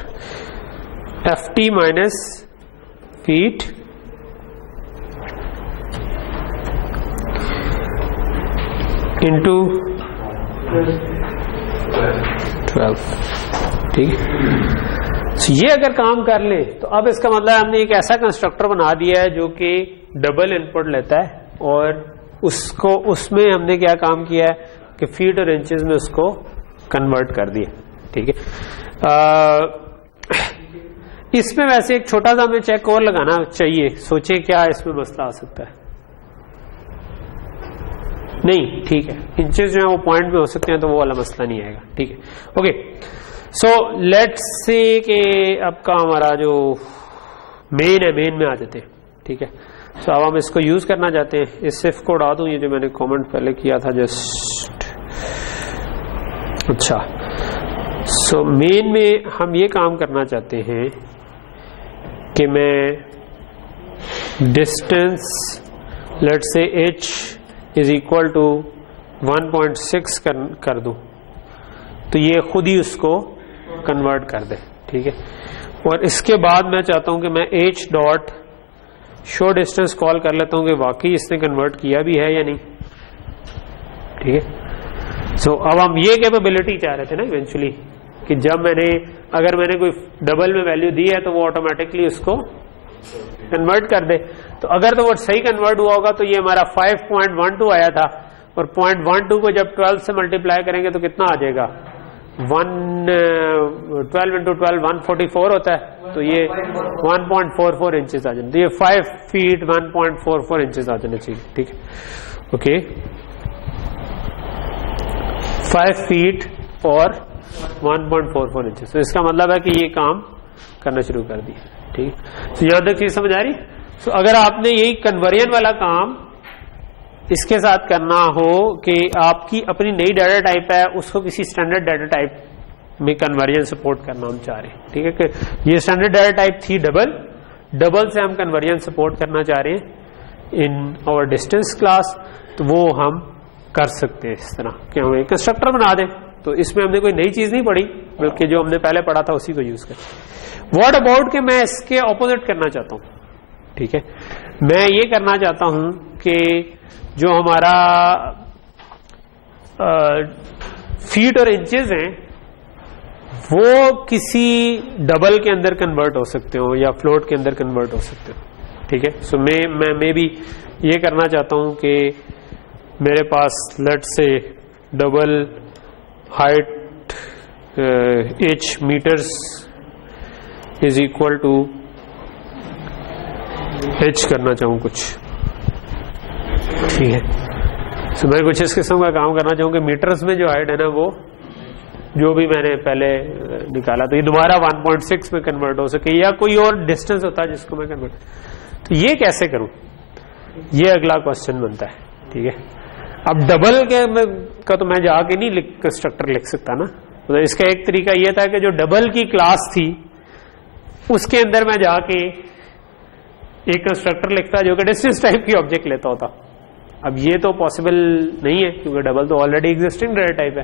FT माइनस फीट इंटू 12, ठीक है। So, ये अगर काम कर ले तो अब इसका मतलब हमने एक ऐसा कंस्ट्रक्टर बना दिया है जो कि डबल इनपुट लेता है, और उसको उसमें हमने क्या काम किया है कि फीट और इंचेस में उसको कन्वर्ट कर दिया, ठीक है। इसमें वैसे एक छोटा सा हमें चेक और लगाना चाहिए, सोचे क्या इसमें मसला आ सकता है, नहीं, ठीक है, इंचेस जो है वो पॉइंट में हो सकते हैं, तो वो वाला मसला नहीं आएगा, ठीक है। ओके, सो लेट्स से कि अब का हमारा जो मेन है, मेन में आ जाते हैं, ठीक है। सो अब हम इसको यूज करना चाहते हैं, इस सिर्फ को उड़ा दूं, ये जो मैंने कमेंट पहले किया था जस्ट, अच्छा। सो मेन में हम ये काम करना चाहते हैं कि मैं distance late say h is equal to 1.6 कर दूं, तो ये खुद ही उसको कन्वर्ट कर दे, ठीक है। और इसके बाद मैं चाहता हूं कि मैं h dot show distance call कर लेता हूं कि वाकई इसने कन्वर्ट किया भी है या नहीं, ठीक है। सो अब हम ये कैपेबिलिटी चाह रहे थे ना इवेंचुअली, कि जब अगर मैंने कोई डबल में वैल्यू दी है तो वो ऑटोमेटिकली उसको कन्वर्ट कर दे। तो अगर तो वो सही कन्वर्ट हुआ होगा तो ये हमारा 5.12 आया था, और 0.12 को जब 12 से मल्टीप्लाई करेंगे तो कितना आ जाएगा, 12 इंटू 12 144 होता है, तो ये 1.44 इंचेस आ जाना, तो ये 5 फीट 1.44 इंचेस आ जाना चाहिए, ठीक है। ओके, 5 फीट और 1.44 इंचेस, तो इसका मतलब है कि ये काम करना शुरू कर दिया, ठीक है। तो यहां तक चीज समझ आ रही। तो अगर आपने यही कन्वर्जन वाला काम इसके साथ करना हो कि आपकी अपनी नई डाटा टाइप है, उसको किसी स्टैंडर्ड डाटा टाइप में कन्वर्जन सपोर्ट करना हम चाह रहे हैं, ठीक है। कि ये स्टैंडर्ड डाटा टाइप थी डबल से हम कन्वर्जन सपोर्ट करना चाह रहे हैं इन आवर डिस्टेंस क्लास, तो वो हम कर सकते हैं इस तरह कि हम एक कंस्ट्रक्टर बना दें। तो इसमें हमने कोई नई चीज नहीं पढ़ी, बल्कि जो हमने पहले पढ़ा था उसी को यूज करें। व्हाट अबाउट के मैं इसके ऑपोजिट करना चाहता हूं, ठीक है। मैं ये करना चाहता हूं कि जो हमारा फीट और इंचेस हैं वो किसी डबल के अंदर कन्वर्ट हो सकते हो या फ्लोट के अंदर कन्वर्ट हो सकते हो, ठीक है। सो मैं भी ये करना चाहता हूं कि मेरे पास let's say double height h meters is equal to h करना चाहूँ कुछ, ठीक है। तो मैं कुछ इस किस्म का काम करना चाहूँ कि मीटर्स में जो हाइट है ना, वो जो भी मैंने पहले निकाला तो ये दोबारा 1.6 में कन्वर्ट हो सके, या कोई और डिस्टेंस होता है जिसको मैं कन्वर्ट, तो ये कैसे करूं, ये अगला क्वेश्चन बनता है, ठीक है। अब डबल का तो मैं जाके नहीं कंस्ट्रक्टर लिख सकता ना, तो इसका एक तरीका ये था कि जो डबल की क्लास थी उसके अंदर मैं जाके एक कंस्ट्रक्टर लिखता जो कि डिस्टेंस टाइप की ऑब्जेक्ट लेता होता। अब ये तो पॉसिबल नहीं है क्योंकि डबल तो ऑलरेडी एग्जिस्टिंग डेटा टाइप है,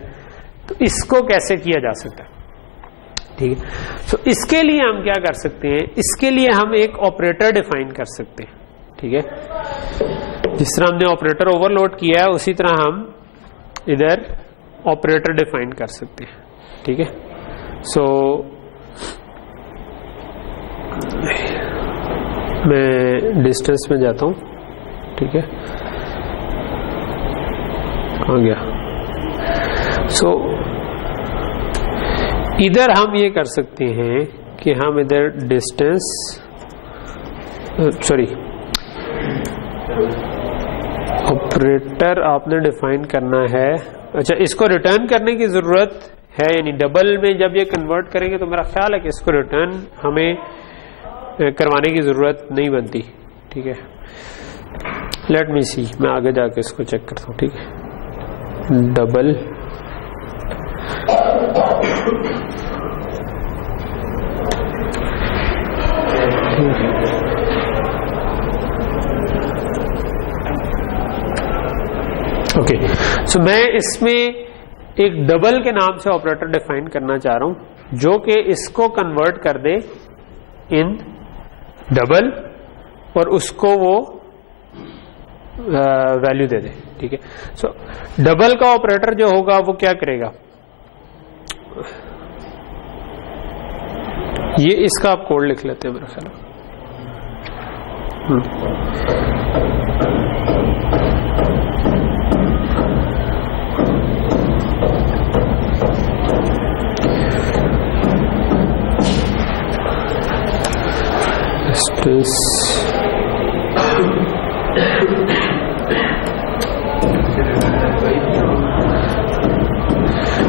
तो इसको कैसे किया जा सकता है, ठीक है। तो इसके लिए हम क्या कर सकते हैं, इसके लिए हम एक ऑपरेटर डिफाइन कर सकते हैं, ठीक है। जिस तरह हमने ऑपरेटर ओवरलोड किया है उसी तरह हम इधर ऑपरेटर डिफाइन कर सकते हैं, ठीक है। सो मैं डिस्टेंस में जाता हूं, ठीक है, आ गया। सो इधर हम ये कर सकते हैं कि हम इधर डिस्टेंस, सॉरी, ऑपरेटर आपने डिफाइन करना है। अच्छा, इसको रिटर्न करने की जरूरत है, यानी डबल में जब ये कन्वर्ट करेंगे तो मेरा ख्याल है कि इसको रिटर्न हमें करवाने की जरूरत नहीं बनती, ठीक है। लेट मी सी, मैं आगे जाके इसको चेक करता हूँ, ठीक है। डबल ओके, सो मैं इसमें एक डबल के नाम से ऑपरेटर डिफाइन करना चाह रहा हूं जो कि इसको कन्वर्ट कर दे इन डबल और उसको वो वैल्यू दे दे, ठीक है। सो डबल का ऑपरेटर जो होगा वो क्या करेगा, ये इसका आप कोड लिख लेते हैं मेरा ख्याल।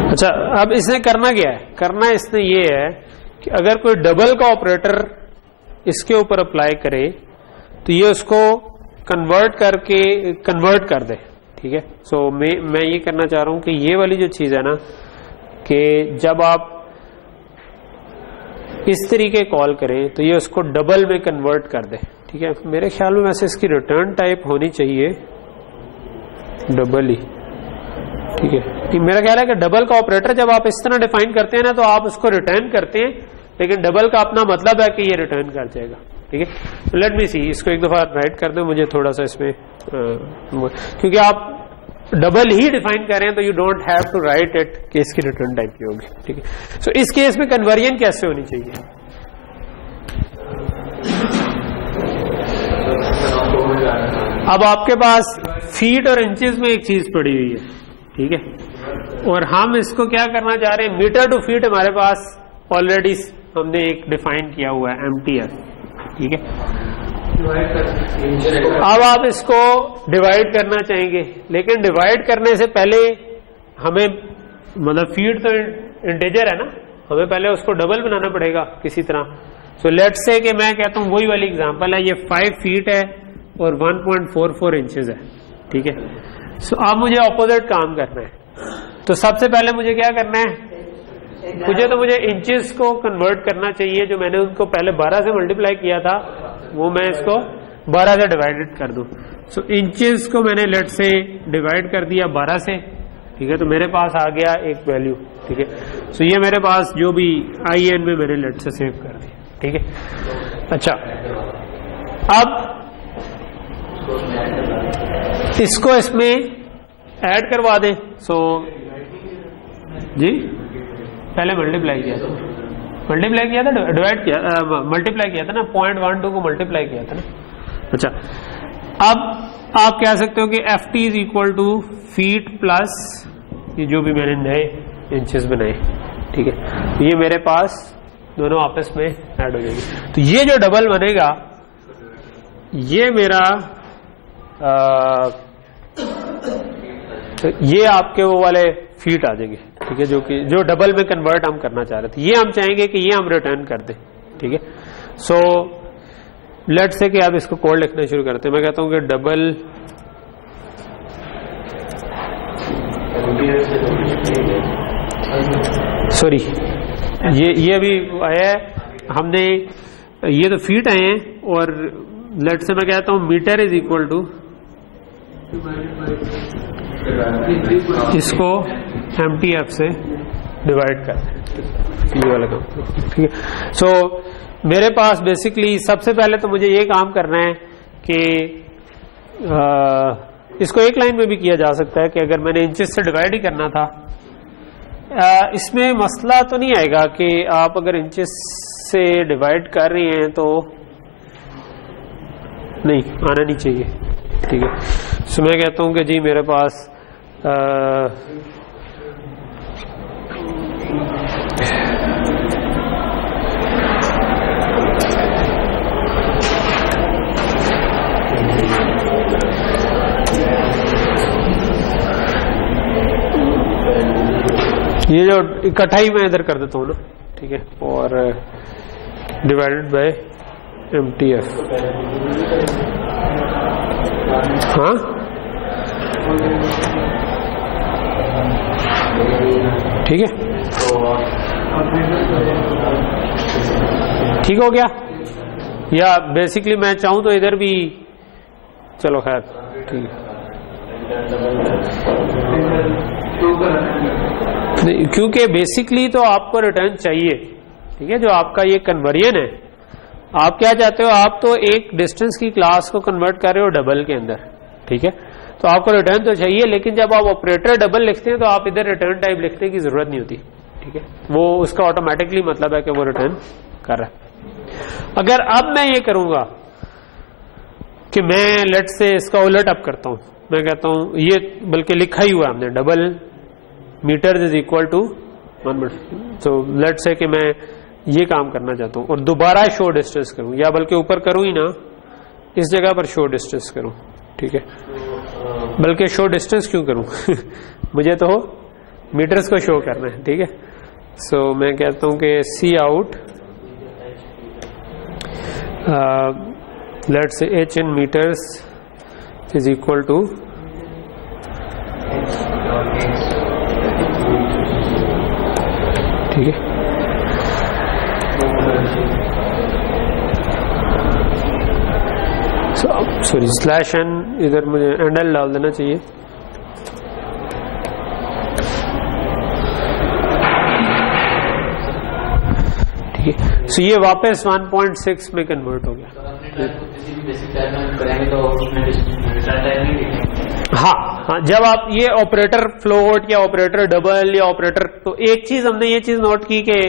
अच्छा, अब इसने करना क्या है, करना इसने ये है कि अगर कोई डबल का ऑपरेटर इसके ऊपर अप्लाई करे तो ये उसको कन्वर्ट कर दे, ठीक है। सो मैं ये करना चाह रहा हूं कि ये वाली जो चीज है ना, कि जब आप इस तरीके कॉल करें तो ये उसको डबल में कन्वर्ट कर दे, ठीक है। मेरे ख्याल में वैसे इसकी रिटर्न टाइप होनी चाहिए डबल ही, ठीक है। मेरा ख्याल है कि डबल का ऑपरेटर जब आप इस तरह डिफाइन करते हैं ना तो आप उसको रिटर्न करते हैं, लेकिन डबल का अपना मतलब है कि ये रिटर्न कर जाएगा, ठीक है। लेट मी सी, इसको एक दफा राइट कर दो मुझे थोड़ा सा इसमें, क्योंकि आप डबल ही डिफाइन कर रहे हैं तो you don't have to write it कि इसकी रिटर्न टाइप की होगी, ठीक है। सो इस केस में कन्वर्जन कैसे होनी चाहिए, अब आपके पास फीट और इंचेस में एक चीज पड़ी हुई है, ठीक है, और हम इसको क्या करना चाह रहे हैं, मीटर टू फीट हमारे पास ऑलरेडी हमने एक डिफाइन किया हुआ है MTF, ठीक है। अब आप इसको डिवाइड करना चाहेंगे, लेकिन डिवाइड करने से पहले हमें, मतलब फीट तो इंटीजर है ना, हमें पहले उसको डबल बनाना पड़ेगा किसी तरह। सो लेट्स से कि मैं कहता हूं वही वाली एग्जांपल है, ये 5 फीट है और 1.44 इंचेस है, ठीक है। सो अब मुझे ऑपोजिट काम करना है, तो सबसे पहले मुझे क्या करना है, मुझे इंचेस को कन्वर्ट करना चाहिए, जो मैंने उनको पहले 12 से मल्टीप्लाई किया था वो मैं इसको 12 से डिवाइडेड कर दूं। सो इंचेस को मैंने लेट से डिवाइड कर दिया 12 से, ठीक है, तो मेरे पास आ गया एक वैल्यू, ठीक है। सो ये मेरे पास जो भी IN में मैंने लेट से सेव कर दिया, ठीक है। अच्छा, अब इसको इसमें ऐड करवा दें। सो जी, पहले मल्टीप्लाई किया था, डिवाइड किया, मल्टीप्लाई किया था ना, 0.12 को मल्टीप्लाई किया था ना। अच्छा, अब आप कह सकते हो कि F T is equal to feet plus ये जो भी मैंने नए इंचेस बनाए, ठीक है, ये मेरे पास दोनों आपस में ऐड हो जाएंगे। तो ये जो डबल बनेगा ये मेरा तो ये आपके वो वाले फीट आ जाएंगे, ठीक है, जो डबल में कन्वर्ट हम करना चाह रहे थे। ये हम चाहेंगे कि ये हम रिटर्न कर दें, ठीक है। सो लेट्स से कि आप इसको कोड लिखना शुरू करते हैं। मैं कहता हूं कि डबल सॉरी ये अभी आया है, हमने ये तो फीट आए हैं और लेट्स से मैं कहता हूं मीटर इज इक्वल टू इसको MTF से डिवाइड कर ये वाला काम, ठीक है। सो मेरे पास बेसिकली सबसे पहले तो मुझे ये काम करना है कि इसको एक लाइन में भी किया जा सकता है कि अगर मैंने इंचेस से डिवाइड ही करना था, इसमें मसला तो नहीं आएगा कि आप अगर इंचेस से डिवाइड कर रही हैं तो नहीं आना नहीं चाहिए, ठीक है। सो मैं कहता हूं कि जी मेरे पास ये जो इकट्ठा ही मैं इधर कर देता हूँ ना, ठीक है, और डिवाइडेड बाय MTF, हाँ ठीक है, ठीक हो गया। या बेसिकली मैं चाहूं तो इधर भी चलो खैर ठीक है, क्योंकि बेसिकली तो आपको रिटर्न चाहिए, ठीक है। जो आपका ये कन्वर्जन है, आप क्या चाहते हो, आप तो एक डिस्टेंस की क्लास को कन्वर्ट कर रहे हो डबल के अंदर, ठीक है, तो आपको रिटर्न तो चाहिए। लेकिन जब आप ऑपरेटर डबल लिखते हैं तो आप इधर रिटर्न टाइप लिखने की जरूरत नहीं होती, ठीक है, वो उसका ऑटोमेटिकली मतलब है कि वो रिटर्न कर रहा है। अगर अब मैं ये करूंगा कि मैं लेट से इसका उलट अप करता हूं, मैं कहता हूं ये बल्कि लिखा ही हुआ हमने double meter is equal to 1 meter. तो लेट से कि मैं ये काम करना चाहता हूं और दोबारा शो डिस्टेंस करूं, या बल्कि ऊपर करूं ही ना, इस जगह पर शो डिस्टेंस करूं, ठीक है। बल्कि शो डिस्टेंस क्यों करूं मुझे तो मीटर्स को शो करना है, ठीक है। सो मैं कहता हूं कि cout let's say h in meters is equal to ठीक है। सॉरी स्लैश एन, इधर मुझे एंडल डाल देना चाहिए, ठीक है। सो ये वापस 1.6 में कन्वर्ट हो गया। हाँ, जब आप ये ऑपरेटर फ्लोट या ऑपरेटर डबल या ऑपरेटर, तो एक चीज हमने ये चीज नोट की कि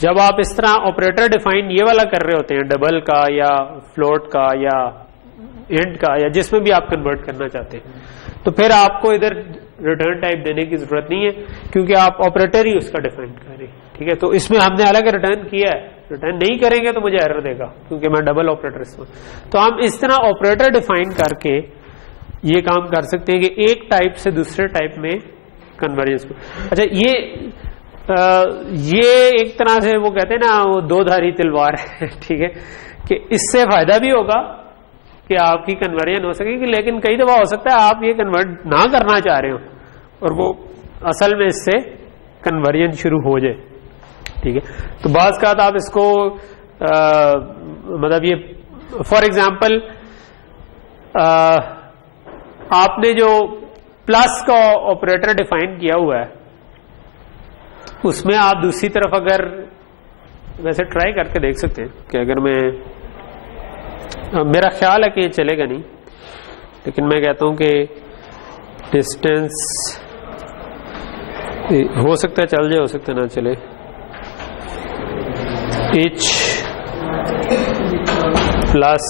जब आप इस तरह ऑपरेटर डिफाइन ये वाला कर रहे होते हैं डबल का या फ्लोट का या इंट का या जिसमें भी आप कन्वर्ट करना चाहते हैं, तो फिर आपको इधर रिटर्न टाइप देने की जरूरत नहीं है क्योंकि आप ऑपरेटर ही उसका डिफाइन कर रहे हैं, ठीक है। तो इसमें हमने अलग रिटर्न किया है, रिटर्न नहीं करेंगे तो मुझे एरर देगा क्योंकि मैं डबल ऑपरेटर इसमें। तो हम इस तरह ऑपरेटर डिफाइन करके ये काम कर सकते हैं कि एक टाइप से दूसरे टाइप में कन्वर्जेंस को। अच्छा, ये एक तरह से वो कहते हैं ना, वो दो धारी तलवार है, ठीक है, कि इससे फायदा भी होगा कि आपकी कन्वर्जन हो सकेगी, लेकिन कई दफा हो सकता है आप ये कन्वर्ट ना करना चाह रहे हो और वो असल में इससे कन्वर्जन शुरू हो जाए, ठीक है। तो बाज़ का आप इसको मतलब ये फॉर एग्जांपल आपने जो प्लस का ऑपरेटर डिफाइन किया हुआ है उसमें आप दूसरी तरफ अगर वैसे ट्राई करके देख सकते हैं कि अगर मैं, मेरा ख्याल है कि ये चलेगा नहीं, लेकिन मैं कहता हूं कि डिस्टेंस हो सकता है चल जाए, हो सकता है ना चले, h प्लस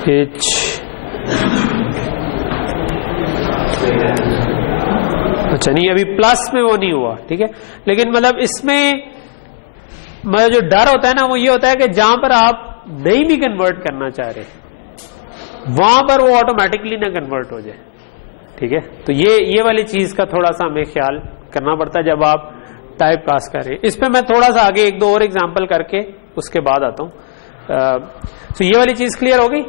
H अच्छा नहीं, अभी प्लस में वो नहीं हुआ, ठीक है। लेकिन मतलब इसमें मतलब जो डर होता है ना वो ये होता है कि जहां पर आप नहीं भी कन्वर्ट करना चाह रहे वहां पर वो ऑटोमेटिकली ना कन्वर्ट हो जाए, ठीक है। तो ये वाली चीज का थोड़ा सा हमें ख्याल करना पड़ता है जब आप टाइप कास्ट कर रहे हैं। इस पे मैं थोड़ा सा आगे एक दो और एग्जांपल करके उसके बाद आता हूं। तो ये वाली चीज क्लियर हो गई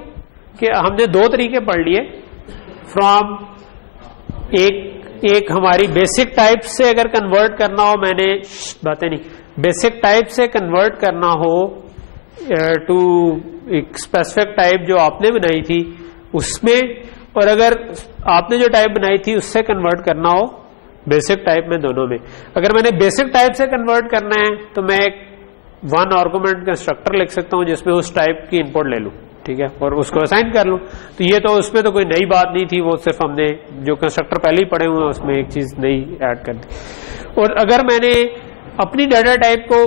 कि हमने दो तरीके पढ़ लिए फ्रॉम एक हमारी बेसिक टाइप से अगर कन्वर्ट करना हो, मैंने बातें नहीं, बेसिक टाइप से कन्वर्ट करना हो टू एक स्पेसिफिक टाइप जो आपने बनाई थी उसमें, और अगर आपने जो टाइप बनाई थी उससे कन्वर्ट करना हो बेसिक टाइप में, दोनों में। अगर मैंने बेसिक टाइप से कन्वर्ट करना है तो मैं एक वन आर्गुमेंट कंस्ट्रक्टर लिख सकता हूं जिसमें उस टाइप की इनपुट ले लूं, ठीक है, और उसको असाइन कर लूं। तो ये तो उसमें तो कोई नई बात नहीं थी, वो सिर्फ हमने जो कंस्ट्रक्टर पहले ही पढ़े हुए हैं उसमें एक चीज नई ऐड कर दी। और अगर मैंने अपनी डाटा टाइप को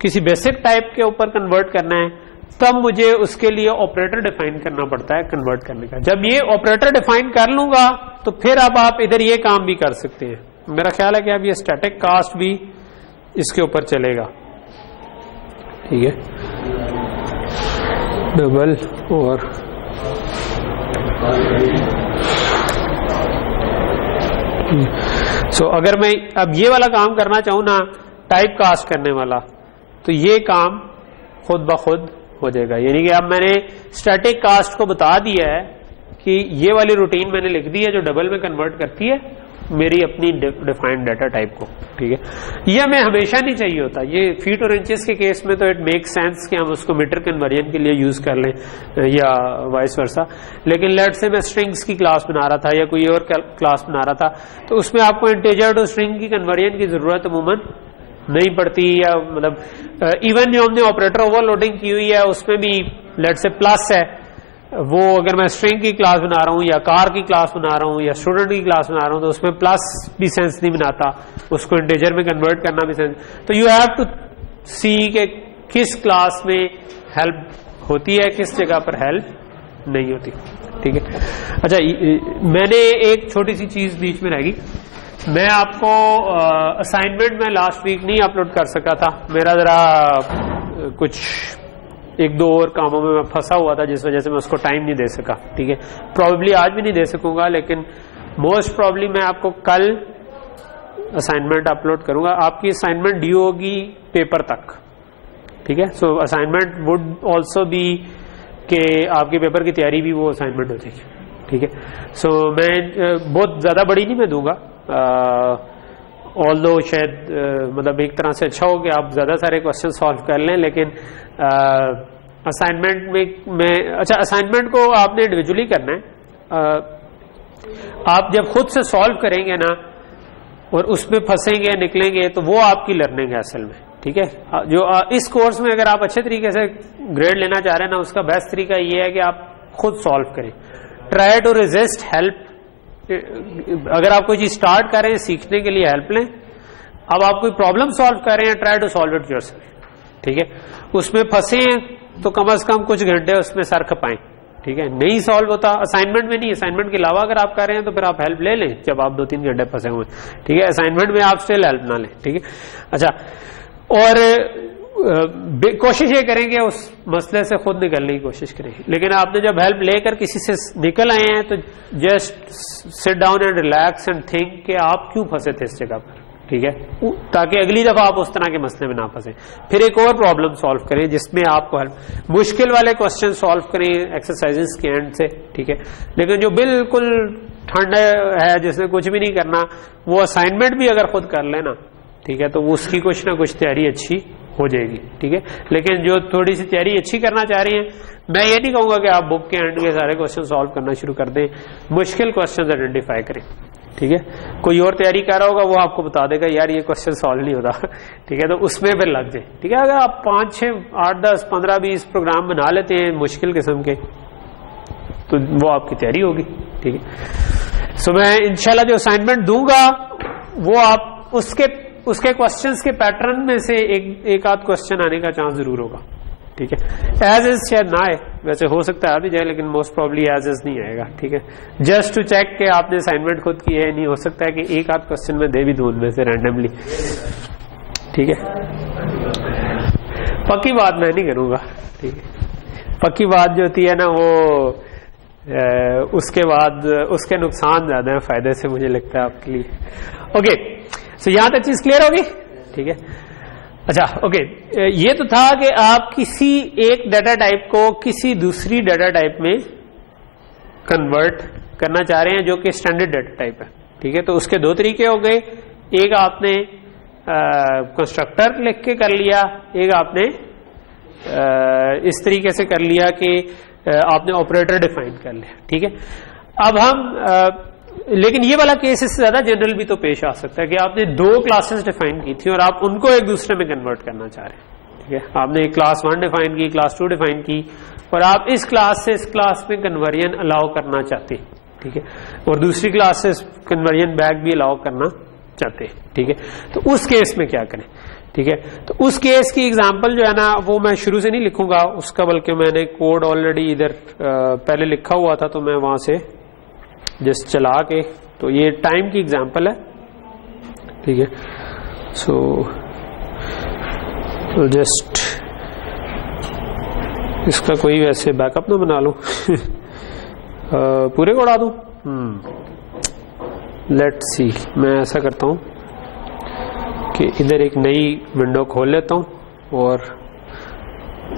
किसी बेसिक टाइप के ऊपर कन्वर्ट करना है तब मुझे उसके लिए ऑपरेटर डिफाइन करना पड़ता है कन्वर्ट करने का। जब ये ऑपरेटर डिफाइन कर लूंगा तो फिर अब आप इधर ये काम भी कर सकते हैं। मेरा ख्याल है कि अब ये स्टैटिक कास्ट भी इसके ऊपर चलेगा, ठीक है, डबल और सो अगर मैं अब ये वाला काम करना चाहूं ना, टाइप कास्ट करने वाला, तो ये काम खुद ब खुद हो जाएगा। यानी कि अब मैंने स्टैटिक कास्ट को बता दिया है कि ये वाली रूटीन मैंने लिख दी है जो डबल में कन्वर्ट करती है मेरी अपनी डिफाइंड डाटा टाइप को, ठीक है। ये हमें हमेशा नहीं चाहिए होता, ये फीट और इंचेस के केस में तो इट मेक सेंस कि हम उसको मीटर कन्वर्जन के लिए यूज कर लें या वाइस वर्सा। लेकिन लेट से मैं स्ट्रिंग्स की क्लास बना रहा था या कोई और क्लास बना रहा था तो उसमें आपको इंटीजर टू स्ट्रिंग की कन्वर्जन की जरूरत अमूमन नहीं पड़ती, या मतलब इवन जो हमने ऑपरेटर ओवरलोडिंग की हुई है उसमें भी लेट से प्लस है, वो अगर मैं स्ट्रिंग की क्लास बना रहा हूं या कार की क्लास बना रहा हूं या स्टूडेंट की क्लास बना रहा हूं तो उसमें प्लस भी सेंस नहीं बनाता, उसको इंटीजर में कन्वर्ट करना भी सेंस। तो यू हैव टू सी के किस क्लास में हेल्प होती है, किस जगह पर हेल्प नहीं होती, ठीक है। अच्छा, मैंने एक छोटी सी चीज बीच में रहेगी, मैं आपको असाइनमेंट में लास्ट वीक नहीं अपलोड कर सका था, मेरा जरा कुछ एक दो और कामों में मैं फंसा हुआ था जिस वजह से मैं उसको टाइम नहीं दे सका, ठीक है। प्रॉब्ली आज भी नहीं दे सकूंगा, लेकिन मोस्ट प्रॉब्ली मैं आपको कल असाइनमेंट अपलोड करूंगा। आपकी असाइनमेंट ड्यू होगी पेपर तक, ठीक है। सो असाइनमेंट वुड ऑल्सो बी कि आपके पेपर की तैयारी भी वो असाइनमेंट हो जाएगी, ठीक है। सो मैं बहुत ज्यादा बड़ी नहीं मैं दूंगा, ऑल्दो शायद मतलब एक तरह से अच्छा हो कि आप ज्यादा सारे क्वेश्चन सॉल्व कर लें, लेकिन असाइनमेंट में अच्छा, असाइनमेंट को आपने इंडिविजुअली करना है। आप जब खुद से सॉल्व करेंगे ना और उसमें फंसेंगे निकलेंगे तो वो आपकी लर्निंग है असल में, ठीक है। जो इस कोर्स में अगर आप अच्छे तरीके से ग्रेड लेना चाह रहे हैं ना, उसका बेस्ट तरीका ये है कि आप खुद सॉल्व करें, ट्राई टू रेजिस्ट हेल्प। अगर आप कोई चीज स्टार्ट कर रहे हैं सीखने के लिए हेल्प लें, अब आप कोई प्रॉब्लम सॉल्व कर रहे हैं, try to solve it yourself, ठीक है। उसमें फंसे हैं तो कम से कम कुछ घंटे उसमें सर खपाएं, ठीक है। नहीं सॉल्व होता असाइनमेंट में नहीं, असाइनमेंट के अलावा अगर आप कर रहे हैं तो फिर आप हेल्प ले लें जब आप 2-3 घंटे फंसे हुए, ठीक है। असाइनमेंट में आप स्टिल हेल्प ना लें, ठीक है। अच्छा, और कोशिश ये करेंगे उस मसले से खुद निकलने की कोशिश करें, लेकिन आपने जब हेल्प लेकर किसी से निकल आए हैं तो just sit down and relax and think कि आप क्यों फंसे थे इस जगह पर, ठीक है, ताकि अगली दफा आप उस तरह के मसले में ना फंसे। फिर एक और प्रॉब्लम सॉल्व करें जिसमें आपको हेल्प, मुश्किल वाले क्वेश्चन सॉल्व करें एक्सरसाइजेस के एंड से, ठीक है। लेकिन जो बिल्कुल ठंड है जिसमें कुछ भी नहीं करना, वो असाइनमेंट भी अगर खुद कर लेना, ठीक है, तो उसकी कुछ ना कुछ तैयारी अच्छी हो जाएगी, ठीक है। लेकिन जो थोड़ी सी तैयारी अच्छी करना चाह रही हैं, मैं ये नहीं कहूंगा कि आप बुक के एंड के सारे क्वेश्चन सॉल्व करना शुरू कर दें, मुश्किल क्वेश्चन आइडेंटिफाई करें, ठीक है। कोई और तैयारी कर रहा होगा वो आपको बता देगा यार ये क्वेश्चन सॉल्व नहीं होता, ठीक है, तो उसमें फिर लग जाए, ठीक है। अगर आप 5, 6, 8, 10, 15, 20 प्रोग्राम बना लेते हैं मुश्किल किस्म के तो वो आपकी तैयारी होगी, ठीक है। सो मैं इंशाल्लाह जो असाइनमेंट दूंगा वो आप उसके क्वेश्चंस के पैटर्न में से एक आध क्वेश्चन आने का चांस जरूर होगा, ठीक है। एज इज शायद ना आए, वैसे हो सकता है आ भी जाए, लेकिन मोस्ट प्रॉब्ली एज इज नहीं आएगा, ठीक है। जस्ट टू चेक कि आपने असाइनमेंट खुद की है, नहीं हो सकता है कि एक आध क्वेश्चन में दे भी दूं उनमें से रैंडमली, ठीक है। पक्की बात मैं नहीं करूंगा, ठीक है। पक्की बात जो होती है ना वो उसके बाद उसके नुकसान ज्यादा है फायदे से, मुझे लगता है आपके लिए। ओके, सो यहां तक चीज क्लियर होगी, ठीक है। अच्छा, ओके, ये तो था कि आप किसी एक डाटा टाइप को किसी दूसरी डाटा टाइप में कन्वर्ट करना चाह रहे हैं जो कि स्टैंडर्ड डाटा टाइप है, ठीक है। तो उसके दो तरीके हो गए, एक आपने कंस्ट्रक्टर लिख के कर लिया, एक आपने इस तरीके से कर लिया कि आपने ऑपरेटर डिफाइन कर लिया, ठीक है। अब हम लेकिन ये वाला केस इससे ज्यादा जनरल भी तो पेश आ सकता है कि आपने दो क्लासेस डिफाइन की थी और आप उनको एक दूसरे में कन्वर्ट करना चाह रहे हैं, ठीक है। आपने क्लास 1 डिफाइन की, क्लास 2 डिफाइन की, और आप इस क्लास से इस क्लास में कन्वर्जन अलाउ करना चाहते हैं, ठीक है, और दूसरी क्लास से कन्वर्जन बैक भी अलाउ करना चाहते हैं, ठीक है। तो उस केस में क्या करें, ठीक है। तो उस केस की एग्जांपल जो है ना वो मैं शुरू से नहीं लिखूंगा उसका, बल्कि मैंने कोड ऑलरेडी इधर पहले लिखा हुआ था, तो मैं वहां से जस्ट चला के, तो ये टाइम की एग्जांपल है, ठीक है। सो जस्ट इसका कोई वैसे बैकअप ना बना लूं पूरे को उड़ा दूं। लेट्स सी, मैं ऐसा करता हूं कि इधर एक नई विंडो खोल लेता हूं और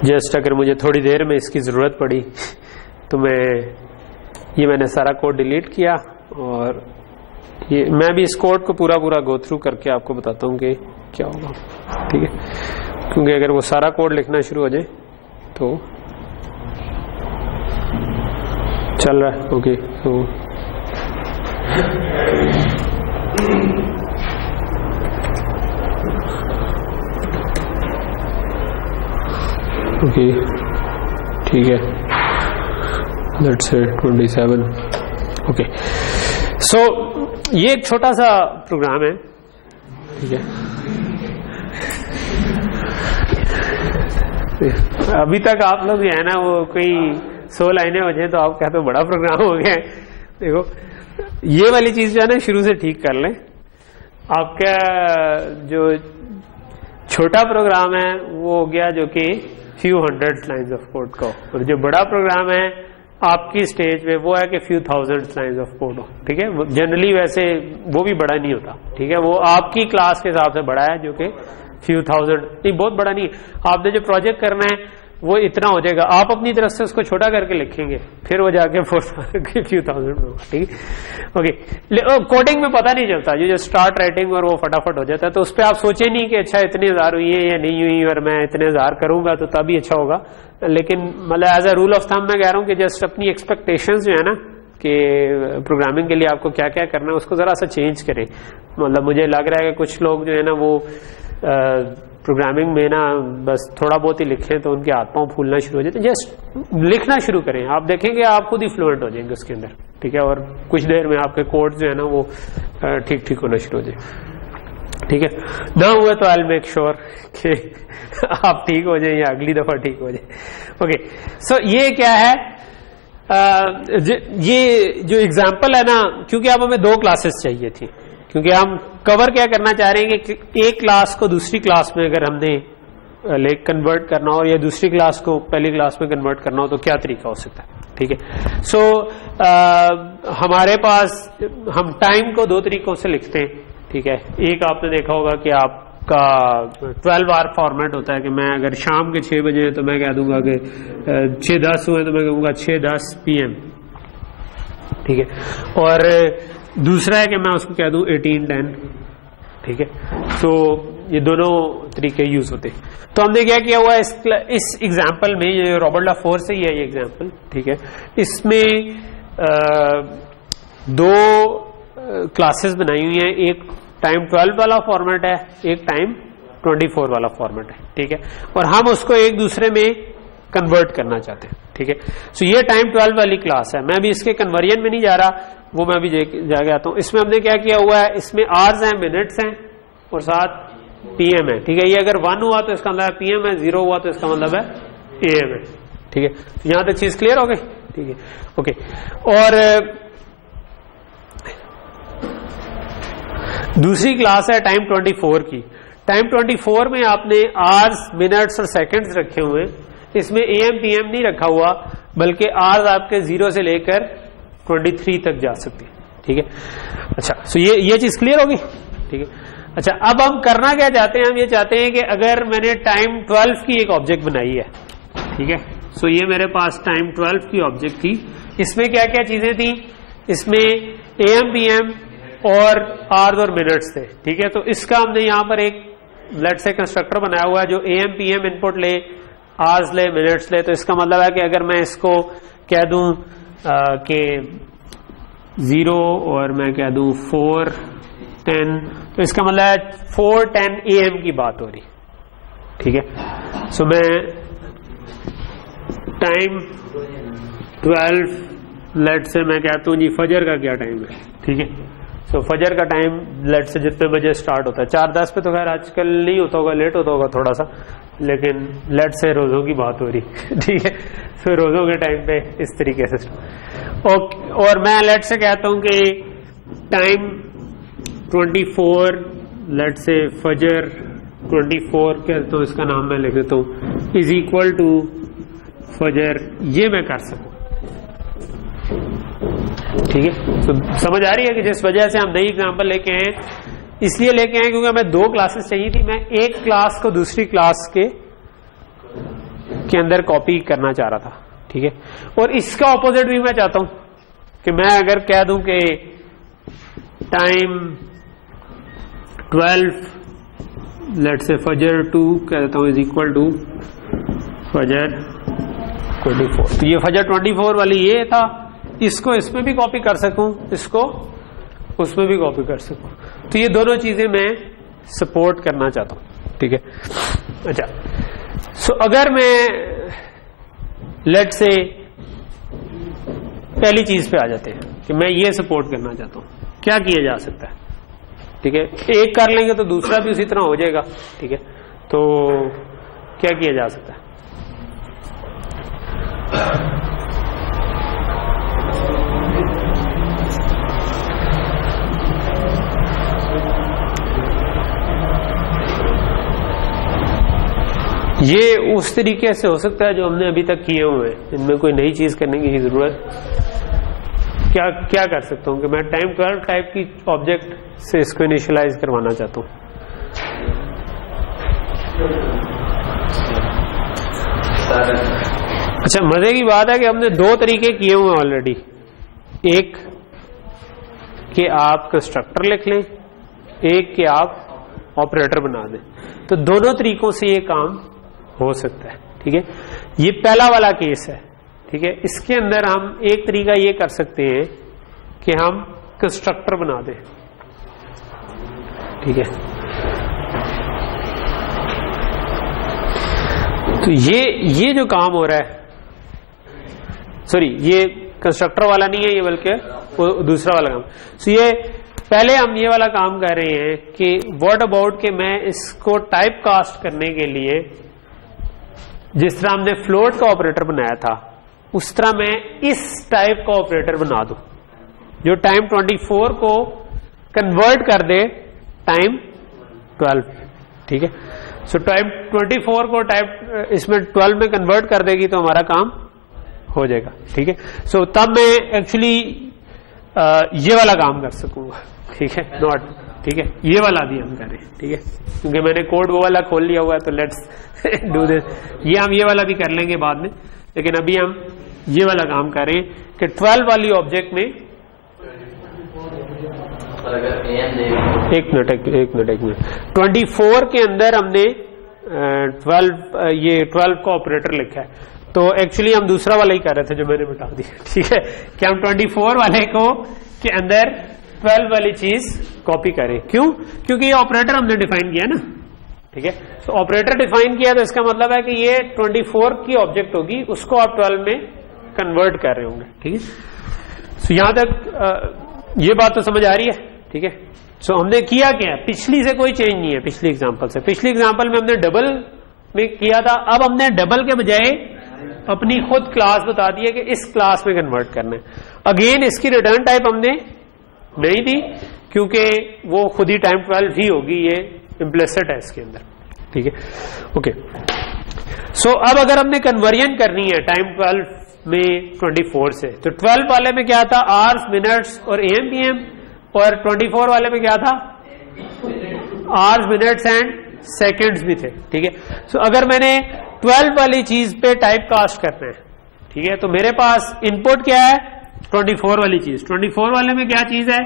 जस्ट अगर मुझे थोड़ी देर में इसकी जरूरत पड़ी तो मैंने सारा कोड डिलीट किया और ये मैं भी इस कोड को पूरा गो थ्रू करके आपको बताता हूं कि क्या होगा, ठीक है। क्योंकि अगर वो सारा कोड लिखना शुरू हो जाए तो चल रहा है, ओके। तो ओके, ठीक है, लेट्स से 27। ओके, सो ये एक छोटा सा प्रोग्राम है, ठीक है। अभी तक आप लोग है ना वो कोई 100 लाइनें हो जाए तो आप कहते हो बड़ा प्रोग्राम हो गया है। देखो ये वाली चीज जो है ना शुरू से ठीक कर लें। आपका जो छोटा प्रोग्राम है वो हो गया जो कि few hundred lines of code का, और जो बड़ा प्रोग्राम है आपकी स्टेज पे वो है कि few thousand lines of code हो, ठीक है। जनरली वैसे वो भी बड़ा नहीं होता, ठीक है, वो आपकी क्लास के हिसाब से बड़ा है जो कि फ्यू थाउजेंड, नहीं बहुत बड़ा नहीं। आपने जो प्रोजेक्ट करना है वो इतना हो जाएगा, आप अपनी तरफ से उसको छोटा करके लिखेंगे, फिर वो जाके फ्यू थाउजेंड में होगा, ठीक है। ओके, कोडिंग में पता नहीं चलता, जो स्टार्ट राइटिंग और वो फटाफट हो जाता है, तो उस पर आप सोचे नहीं कि अच्छा इतने हजार हुई है या नहीं हुई और मैं इतने हजार करूंगा तो तभी अच्छा होगा। लेकिन मतलब as a rule of thumb मैं कह रहा हूं कि जस्ट अपनी एक्सपेक्टेशंस जो है ना कि प्रोग्रामिंग के लिए आपको क्या क्या करना है उसको जरा सा चेंज करें। मतलब मुझे लग रहा है कि कुछ लोग जो है ना वो प्रोग्रामिंग में ना बस थोड़ा बहुत ही लिखें तो उनके हाथ पांव फूलना शुरू हो जाते हैं। जस्ट लिखना शुरू करें, आप देखेंगे आप खुद ही फ्लुएंट हो जाएंगे उसके अंदर, ठीक है। और कुछ देर में आपके कोड जो है ना वो ठीक ठीक होना शुरू हो जाए, ठीक है। ना हुआ तो आई मेक श्योर कि आप ठीक हो जाए या अगली दफा ठीक हो जाए। ओके, सो ये क्या है, ये जो एग्जाम्पल है ना, क्योंकि अब हमें दो क्लासेस चाहिए थी, क्योंकि हम कवर क्या करना चाह रहे हैं कि एक क्लास को दूसरी क्लास में अगर हमने कन्वर्ट करना हो या दूसरी क्लास को पहली क्लास में कन्वर्ट करना हो तो क्या तरीका हो सकता है, ठीक है। सो हमारे पास हम टाइम को दो तरीकों से लिखते हैं, ठीक है। एक आपने देखा होगा कि आपका 12 आवर फॉर्मेट होता है कि मैं अगर शाम के 6 बजे तो मैं कह दूंगा कि 6:10 हुए तो मैं कहूंगा 6:10 PM, ठीक है। और दूसरा है कि मैं उसको कह दूं 18:10, ठीक है। तो ये दोनों तरीके यूज होते हैं। तो हमने क्या किया हुआ इस एग्जाम्पल में, ये रॉबर्ट-ला-फोर से ही है ये एग्जाम्पल, ठीक है। इसमें दो क्लासेस बनाई हुई हैं, एक टाइम 12 वाला फॉर्मेट है, एक टाइम 24 वाला फॉर्मेट है, ठीक है। और हम उसको एक दूसरे में कन्वर्ट करना चाहते हैं, ठीक है। सो ये टाइम 12 वाली क्लास है, मैं भी इसके कन्वर्जन में नहीं जा रहा, वो मैं भी जाके आता हूं। इसमें हमने क्या किया हुआ है, इसमें आवर्स हैं, मिनट्स हैं और साथ PM है, ठीक है। ये अगर 1 हुआ तो इसका मतलब है PM है, 0 हुआ तो इसका मतलब है AM है, ठीक है। यहां तक चीज क्लियर हो गई, ठीक है, ओके। और दूसरी क्लास है टाइम 24 की। टाइम 24 में आपने आवर्स, मिनट्स और सेकंड्स रखे हुए, इसमें AM PM नहीं रखा हुआ, बल्कि आवर्स आपके 0 से लेकर 23 तक जा सकती है, ठीक है। अच्छा, सो ये चीज क्लियर होगी, ठीक है। अच्छा, अब हम करना क्या चाहते हैं, हम ये चाहते हैं कि अगर मैंने टाइम 12 की एक ऑब्जेक्ट बनाई है, ठीक है, सो ये मेरे पास टाइम 12 की ऑब्जेक्ट थी, इसमें क्या क्या चीजें थी, इसमें AM PM और आवर्स और मिनट्स थे, ठीक है। तो इसका हमने यहां पर एक लेट से कंस्ट्रक्टर बनाया हुआ है जो AM PM इनपुट ले, आवर्स ले, मिनट्स ले। तो इसका मतलब है कि अगर मैं इसको कह दूं कि 0 और मैं कह दूं 4 10, तो इसका मतलब है 4 10 AM की बात हो रही, ठीक है। सो मैं टाइम 12 लेट से मैं कहता हूं जी फजर का क्या टाइम है, ठीक है। तो फजर का टाइम लेट से जितने बजे स्टार्ट होता है, 4:10 पे तो खैर आजकल नहीं होता होगा, लेट होता होगा थोड़ा सा, लेकिन लेट से रोजों की बात हो रही, ठीक है। तो रोजों के टाइम पे इस तरीके से और मैं लेट से कहता हूं कि टाइम 24 लेट से फजर 24 के, तो इसका नाम मैं लिख देता हूं इज इक्वल टू फजर, ये मैं कर सकूं, ठीक है। तो समझ आ रही है कि जिस वजह से हम नई एग्जांपल लेके आए, इसलिए लेके आए क्योंकि हमें 2 क्लासेस चाहिए थी, मैं एक क्लास को दूसरी क्लास के अंदर कॉपी करना चाह रहा था, ठीक है। और इसका ऑपोजिट भी मैं चाहता हूं कि मैं अगर कह दूं कि टाइम 12 लेट से फजर 2 कह देता हूं इज इक्वल टू फजर 24, तो ये फजर 24 वाली ये था, इसको इसमें भी कॉपी कर सकूं, इसको उसमें भी कॉपी कर सकूं, तो ये दोनों चीजें मैं सपोर्ट करना चाहता हूं, ठीक है। अच्छा, सो अगर मैं लेट से पहली चीज पे आ जाते हैं कि मैं ये सपोर्ट करना चाहता हूं, क्या किया जा सकता है, ठीक है। एक कर लेंगे तो दूसरा भी उसी तरह हो जाएगा, ठीक है। तो क्या किया जा सकता है, ये उस तरीके से हो सकता है जो हमने अभी तक किए हुए हैं, इनमें कोई नई चीज करने की जरूरत क्या कर सकता हूं कि मैं टाइम 12 टाइप की ऑब्जेक्ट से इसको इनिशियलाइज करवाना चाहता हूं। अच्छा, मजे की बात है कि हमने 2 तरीके किए हुए हैं ऑलरेडी, एक कि आप कंस्ट्रक्टर लिख लें, एक कि आप ऑपरेटर बना दें, तो दोनों तरीकों से ये काम हो सकता है, ठीक है। ये पहला वाला केस है, ठीक है। इसके अंदर हम एक तरीका ये कर सकते हैं कि हम कंस्ट्रक्टर बना दें, ठीक है। तो ये जो काम हो रहा है, सॉरी ये कंस्ट्रक्टर वाला नहीं है ये, बल्कि वो दूसरा वाला काम। सो ये पहले हम ये वाला काम कर रहे हैं कि व्हाट अबाउट कि मैं इसको टाइप कास्ट करने के लिए जिस तरह हमने फ्लोट का ऑपरेटर बनाया था उस तरह मैं इस टाइप का ऑपरेटर बना दूं जो टाइम 24 को कन्वर्ट कर दे टाइम 12, ठीक है। सो टाइम 24 को टाइप इसमें 12 में कन्वर्ट कर देगी तो हमारा काम हो जाएगा, ठीक है। सो तब मैं एक्चुअली ये वाला काम कर सकूंगा, ठीक है, नॉट, ठीक है, ये वाला भी हम करें, ठीक है, क्योंकि मैंने कोड वो वाला खोल लिया हुआ है, तो लेट्स डू दिस। ये हम ये वाला भी कर लेंगे बाद में, लेकिन अभी हम ये वाला काम करें कि 12 वाली ऑब्जेक्ट में एक मिनट 24 के अंदर हमने 12 का ऑपरेटर लिखा है, तो एक्चुअली हम दूसरा वाला ही कर रहे थे जो मैंने बता दिया, ठीक है, कि हम 24 वाले को के अंदर 12 वाली चीज कॉपी करें। क्यों? क्योंकि ये ऑपरेटर हमने डिफाइन किया ना, ठीक है। तो ऑपरेटर डिफाइन किया तो इसका मतलब है कि ये 24 की ऑब्जेक्ट होगी, उसको आप 12 में कन्वर्ट कर रहे होंगे, ठीक है। तो यहां तक ये बात तो समझ आ रही है, ठीक है। सो हमने किया क्या, पिछली से कोई चेंज नहीं है, पिछली एग्जांपल से। पिछली एग्जांपल में हमने डबल में किया था, अब हमने डबल के बजाय अपनी खुद क्लास बता दी है कि इस क्लास में कन्वर्ट करना है। अगेन इसकी रिटर्न टाइप हमने नहीं दी क्योंकि वो खुद ही टाइम 12 ही होगी, ये इम्प्लिसिट है इसके अंदर, ठीक है। ओके, सो अब अगर हमने कन्वर्जन करनी है टाइम 12 में 24 से, तो 12 वाले में क्या था, आवर्स, मिनट्स और एएम पीएम, और 24 वाले में क्या था, आवर्स, मिनट्स एंड सेकंड्स भी थे, ठीक है। सो अगर मैंने 12 वाली चीज पे टाइप कास्ट करना है, ठीक है, तो मेरे पास इनपुट क्या है, 24 वाली चीज। 24 वाले में क्या चीज है,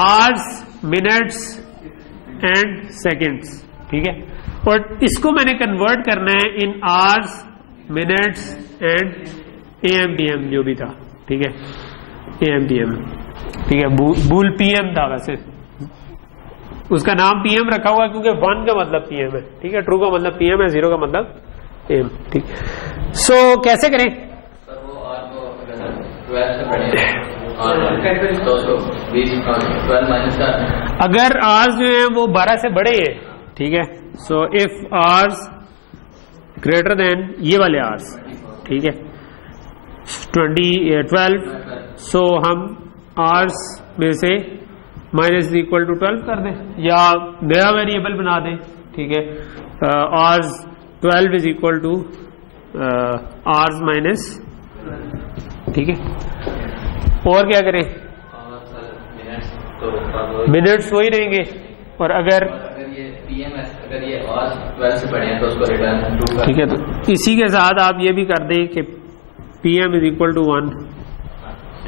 आवर्स, मिनट्स एंड सेकंड्स, ठीक है। और इसको मैंने कन्वर्ट करना है in hours, minutes and am PM जो भी था, ठीक है, एएम पीएम, ठीक है। बूल पीएम था, वैसे उसका नाम पीएम रखा हुआ क्योंकि 1 का मतलब पीएम है, ठीक है, ट्रू का मतलब पीएम है, 0 का मतलब एम, ठीक। सो कैसे करें, अगर आवर्स जो है वो 12 से बड़े हैं, ठीक है, so if hours greater than ये वाले आवर्स, ठीक है, 12, सो हम आवर्स में से माइनस इक्वल टू 12 कर दें या नया वेरिएबल बना दें, ठीक है, hours 12 is equal two hours minus, ठीक है। और क्या करें, मिनट्स वही रहेंगे, और अगर ये पीएम अगर ये आवर्स 12 से बड़े हैं तो उसको रिटर्न ट्रू, ठीक है। तो इसी के साथ आप ये भी कर दें कि पीएम इज इक्वल टू 1,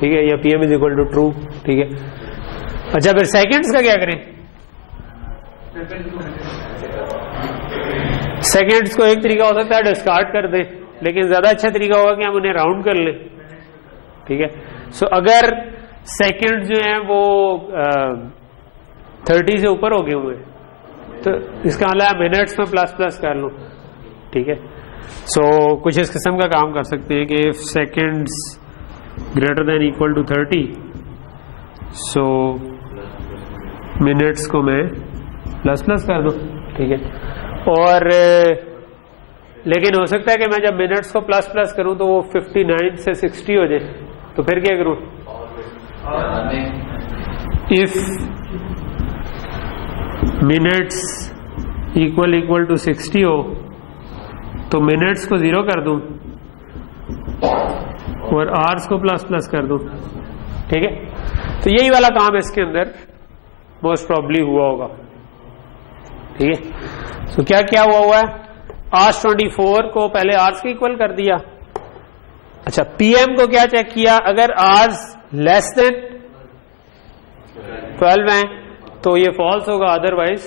ठीक है, या PM is equal to true, ठीक है। अच्छा, फिर सेकंड्स का क्या करें, सेकंड्स को एक तरीका हो सकता है डिस्कार्ड कर दें, लेकिन ज्यादा अच्छा तरीका होगा कि हम उन्हें राउंड कर लें, ठीक है। सो अगर सेकंड जो है वो 30 से ऊपर हो गए हुए तो इसका मतलब मिनट्स में प्लस प्लस कर लो, ठीक है। सो कुछ इस किस्म का काम कर सकते हैं कि if seconds greater than equal to 30, so minutes को मैं प्लस प्लस कर दूं, ठीक है। और लेकिन हो सकता है कि मैं जब मिनट्स को प्लस प्लस करूं तो वो 59 से 60 हो जाए, तो फिर क्या करूं, इफ मिनट्स इक्वल टू 60 हो तो मिनट्स को 0 कर दूं और आवर्स को प्लस प्लस कर दूं, ठीक है। तो यही वाला काम इसके अंदर मोस्ट प्रॉब्ली हुआ होगा, ठीक है। तो क्या क्या हुआ है, आवर्स 24 को पहले आवर्स के इक्वल कर दिया। अच्छा, पीएम को क्या चेक किया, अगर आवर्स लेस देन 12 है तो ये फॉल्स होगा, अदरवाइज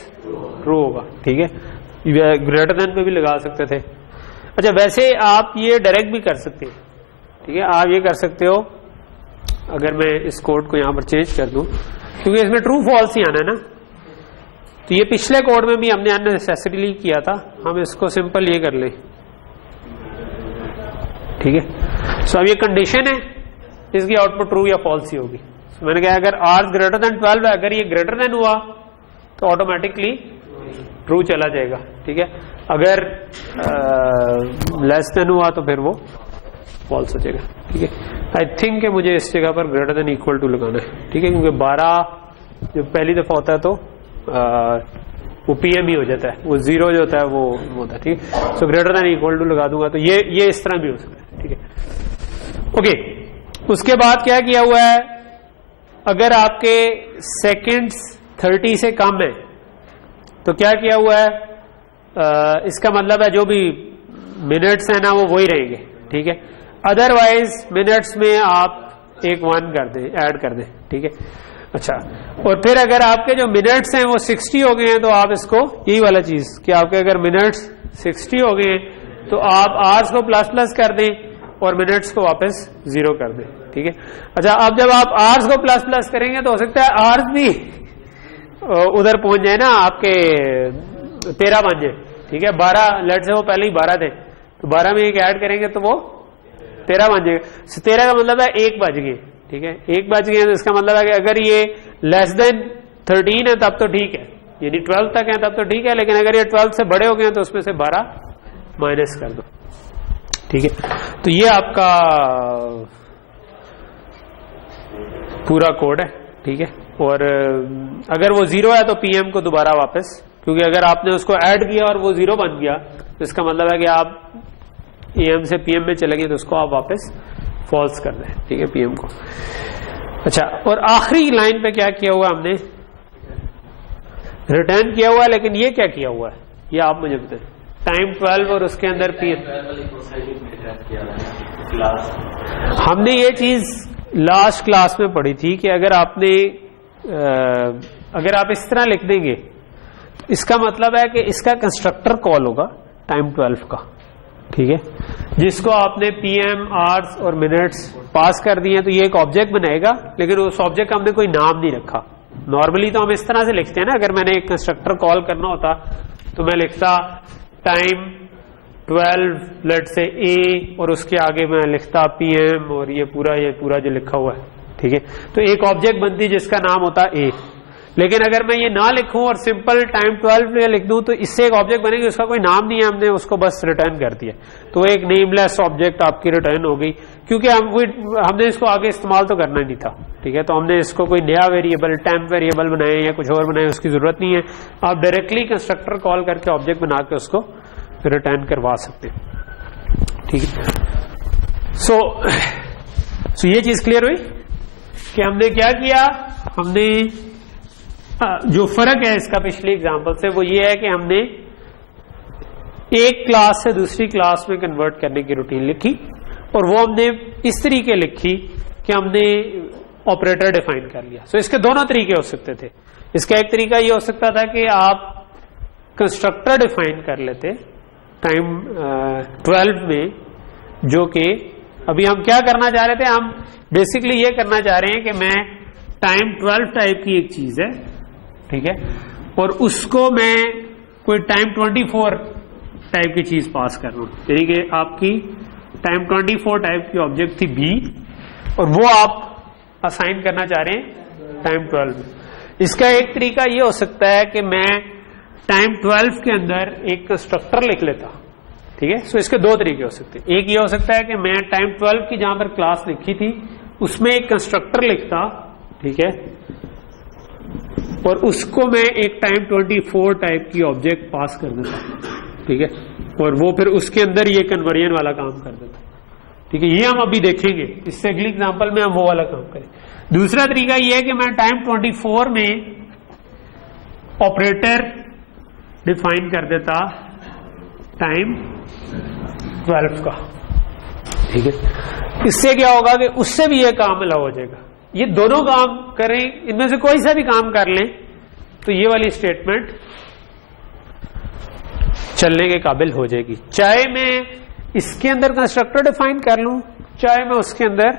ट्रू होगा, ठीक है। ग्रेटर देन पे भी लगा सकते थे। अच्छा, वैसे आप ये डायरेक्ट भी कर सकते हैं, ठीक है, आप ये कर सकते हो, अगर मैं इस कोड को यहां पर चेंज कर दूं क्योंकि इसमें ट्रू फॉल्स ही आना है ना, तो ये पिछले कोड में भी हमने अननेसेसरीली किया था, हम इसको सिंपल ये कर ले, ठीक है। सो अब ये कंडीशन है, इसकी आउटपुट ट्रू या फॉल्स ही होगी। मैंने कहा अगर आर ग्रेटर देन 12 है, अगर ये ग्रेटर देन हुआ तो ऑटोमेटिकली ट्रू चला जाएगा, ठीक है। अगर लेस देन हुआ तो फिर वो फॉल्स हो जाएगा, ठीक है। आई थिंक कि मुझे इस जगह पर ग्रेटर देन इक्वल टू लगाना है, ठीक है, क्योंकि 12 जब पहली दफा होता है तो वो पीएम ही हो जाता है, वो 0 जो होता है वो होता है, ठीक है। So greater than equal to लगा दूंगा तो ये इस तरह भी हो सकता है, ठीक है। ओके, उसके बाद क्या किया हुआ है, अगर आपके सेकंड्स 30 से कम है तो क्या किया हुआ है, इसका मतलब है जो भी मिनट्स है ना वो वही रहेंगे, ठीक है। अदरवाइज मिनट्स में आप एक 1 कर दें, ऐड कर दें, ठीक है। अच्छा, और फिर अगर आपके जो मिनट्स हैं वो 60 हो गए हैं तो आप इसको यही वाला चीज कि आपके अगर मिनट्स 60 हो गए हैं तो आप आवर्स को प्लस प्लस कर दें और मिनट्स को वापस 0 कर दें, ठीक है। अच्छा, अब जब आप आवर्स को प्लस प्लस करेंगे तो हो सकता है आवर्स भी उधर पहुंच जाए ना, आपके 13 बन जाए, ठीक है। 12 लेट से वो पहले ही 12 थे तो 12 में एक ऐड करेंगे तो वो 13 बन जाएगा। 13 का मतलब है 1 बज गए, ठीक है, 1 बज गए तो इसका मतलब है कि अगर ये लेस देन 13 है तब तो ठीक है, यानी 12 तक है तब तो ठीक है, लेकिन अगर ये 12 से बड़े हो गए तो उसमें से 12 माइनस कर दो, ठीक है, तो ये आपका पूरा कोड है। ठीक है, और अगर वो 0 है तो पीएम को दोबारा वापस, क्योंकि अगर आपने उसको ऐड किया और वो 0 बन गया तो इसका मतलब है कि आप एम से पीएम में चले गए, तो उसको आप वापस फॉल्स कर दें। ठीक है, पीएम को। अच्छा, और आखिरी लाइन पे क्या किया हुआ हमने, रिटर्न किया हुआ है, लेकिन ये क्या किया हुआ है ये आप मुझे बताएं। टाइम 12 और उसके अंदर पीएम, हमने ये चीज लास्ट क्लास में पढ़ी थी कि अगर आपने अगर आप इस तरह लिख देंगे, इसका मतलब है कि इसका कंस्ट्रक्टर कॉल होगा टाइम 12 का। ठीक है, जिसको आपने पीएम, आवर्स और मिनट्स पास कर दिए, तो ये एक ऑब्जेक्ट बनाएगा, लेकिन उस ऑब्जेक्ट का हमने कोई नाम नहीं रखा। नॉर्मली तो हम इस तरह से लिखते हैं ना, अगर मैंने एक कंस्ट्रक्टर कॉल करना होता तो मैं लिखता टाइम 12 लेट से ए, और उसके आगे मैं लिखता पीएम, और ये पूरा जो लिखा हुआ है। ठीक है, तो एक ऑब्जेक्ट बनती जिसका नाम होता ए। लेकिन अगर मैं ये ना लिखूं और सिंपल टाइम 12 में लिख दूं, तो इससे एक ऑब्जेक्ट बनेगी, उसका कोई नाम नहीं है, हमने उसको बस रिटर्न कर दिया, तो एक नेमलेस ऑब्जेक्ट आपकी रिटर्न हो गई, क्योंकि हमने इसको आगे इस्तेमाल तो करना ही नहीं था। ठीक है, तो हमने इसको कोई नया वेरिएबल, टेम्प वेरिएबल बनाए या कुछ और बनाए, उसकी जरूरत नहीं है। आप डायरेक्टली कंस्ट्रक्टर कॉल करके ऑब्जेक्ट बना के उसको रिटर्न करवा सकते हैं। ठीक है, सो ये चीज क्लियर हुई कि हमने क्या किया। हमने जो फर्क है इसका पिछले एग्जांपल से, वो ये है कि हमने एक क्लास से दूसरी क्लास में कन्वर्ट करने की रूटीन लिखी, और वो हमने इस तरीके लिखी कि हमने ऑपरेटर डिफाइन कर लिया। सो इसके दोनों तरीके हो सकते थे। इसका एक तरीका ये हो सकता था कि आप कंस्ट्रक्टर डिफाइन कर लेते टाइम 12 में, जो कि अभी हम क्या करना चाह रहे थे, हम बेसिकली ये करना चाह रहे हैं कि मैं टाइम 12 टाइप की एक चीज है, ठीक है, और उसको मैं कोई टाइम 24 टाइप की चीज पास कर रहा हूं। यानी कि आपकी टाइम 24 टाइप की ऑब्जेक्ट थी बी, और वो आप असाइन करना चाह रहे हैं टाइम 12 में। इसका एक तरीका ये हो सकता है कि मैं टाइम 12 के अंदर एक कंस्ट्रक्टर लिख लेता। ठीक है, सो इसके दो तरीके हो सकते हैं। एक ये हो सकता है कि मैं टाइम 12 की जहां पर क्लास लिखी थी उसमें एक कंस्ट्रक्टर लिखता, ठीक है, और उसको मैं एक टाइम 24 टाइप की ऑब्जेक्ट पास कर देता। ठीक है, और वो फिर उसके अंदर ये कन्वर्जन वाला काम कर देता। ठीक है, ये हम अभी देखेंगे, इससे अगली एग्जांपल में हम वो वाला काम करें। दूसरा तरीका ये है कि मैं टाइम 24 में ऑपरेटर डिफाइन कर देता टाइम 12 का। ठीक है, इससे क्या होगा कि उससे भी ये काम अलाउ हो जाएगा। ये दोनों काम करें, इनमें से कोई सा भी काम कर लें, तो ये वाली स्टेटमेंट चलने के काबिल हो जाएगी। चाहे मैं इसके अंदर कंस्ट्रक्टर डिफाइन कर लूं, चाहे मैं उसके अंदर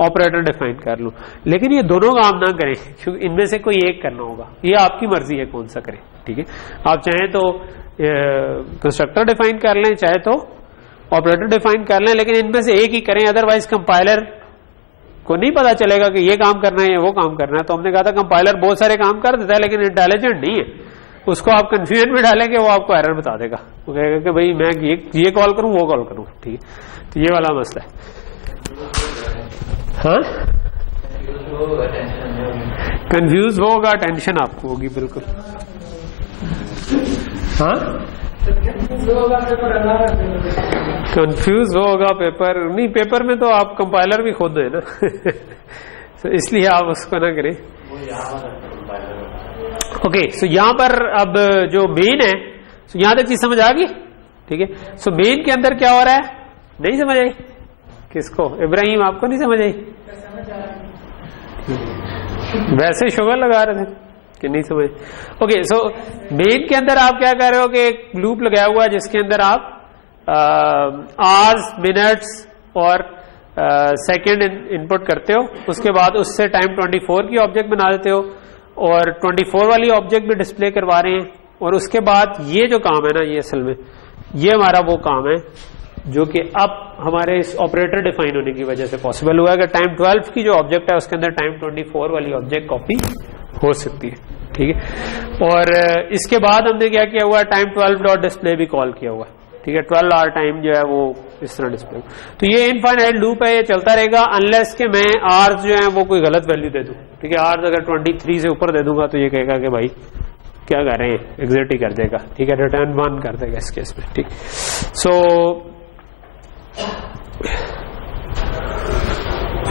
ऑपरेटर डिफाइन कर लूं, लेकिन ये दोनों काम ना करें, क्योंकि इनमें से कोई एक करना होगा। ये आपकी मर्जी है कौन सा करें। ठीक है, आप चाहें तो कंस्ट्रक्टर डिफाइन कर लें, चाहे तो ऑपरेटर डिफाइन कर लें, लेकिन इनमें से एक ही करें, अदरवाइज कंपाइलर को नहीं पता चलेगा कि ये काम करना है या वो काम करना है। तो हमने कहा था कंपाइलर बहुत सारे काम कर देता है, लेकिन इंटेलिजेंट नहीं है। उसको आप कंफ्यूजन में डालेंगे, वो आपको एरर बता देगा, वो कहेगा कि भाई मैं ये कॉल करूं, वो कॉल करूं। ठीक है, तो ये वाला मसला है। हाँ, कंफ्यूज होगा, टेंशन आपको होगी, बिल्कुल। हाँ, कंफ्यूज होगा पेपर नहीं, पेपर में तो आप कंपाइलर भी खुद है ना तो इसलिए आप उसको ना करें। ओके, सो यहां पर अब जो मेन है, सो यहां तक चीज समझ आ गई। ठीक है, सो मेन के अंदर क्या हो रहा है, नहीं समझ आई किसको? इब्राहिम, आपको नहीं समझ आई? वैसे शुगर लगा रहे थे कि नहीं समझ। ओके, सो मेन के अंदर आप क्या कर रहे हो कि एक लूप लगाया हुआ है जिसके अंदर आप आवर्स, मिनट्स और सेकंड इनपुट करते हो। उसके बाद उससे टाइम 24 की ऑब्जेक्ट बना देते हो, और 24 वाली ऑब्जेक्ट भी डिस्प्ले करवा रहे हैं। और उसके बाद ये जो काम है ना, ये असल में ये हमारा वो काम है जो कि अब हमारे इस ऑपरेटर डिफाइन होने की वजह से पॉसिबल हुआ है कि टाइम 12 की जो ऑब्जेक्ट है उसके अंदर टाइम 24 वाली ऑब्जेक्ट कॉपी हो सकती है। ठीक है, और इसके बाद हमने क्या किया हुआ, टाइम 12 डॉट डिस्प्ले भी कॉल किया हुआ है। ठीक है, 12 आवर टाइम जो है वो इस तरह डिस्प्ले। तो ये इनफाइनाइट लूप है, ये चलता रहेगा अनलेस के मैं आवर्स जो है वो कोई गलत वैल्यू दे दूं। ठीक है, आवर्स अगर 23 से ऊपर दे दूंगा तो ये कहेगा कि भाई क्या कर रहे हैं, एग्जिट ही कर देगा। ठीक है, रिटर्न 1 कर देगा इस केस में। ठीक, सो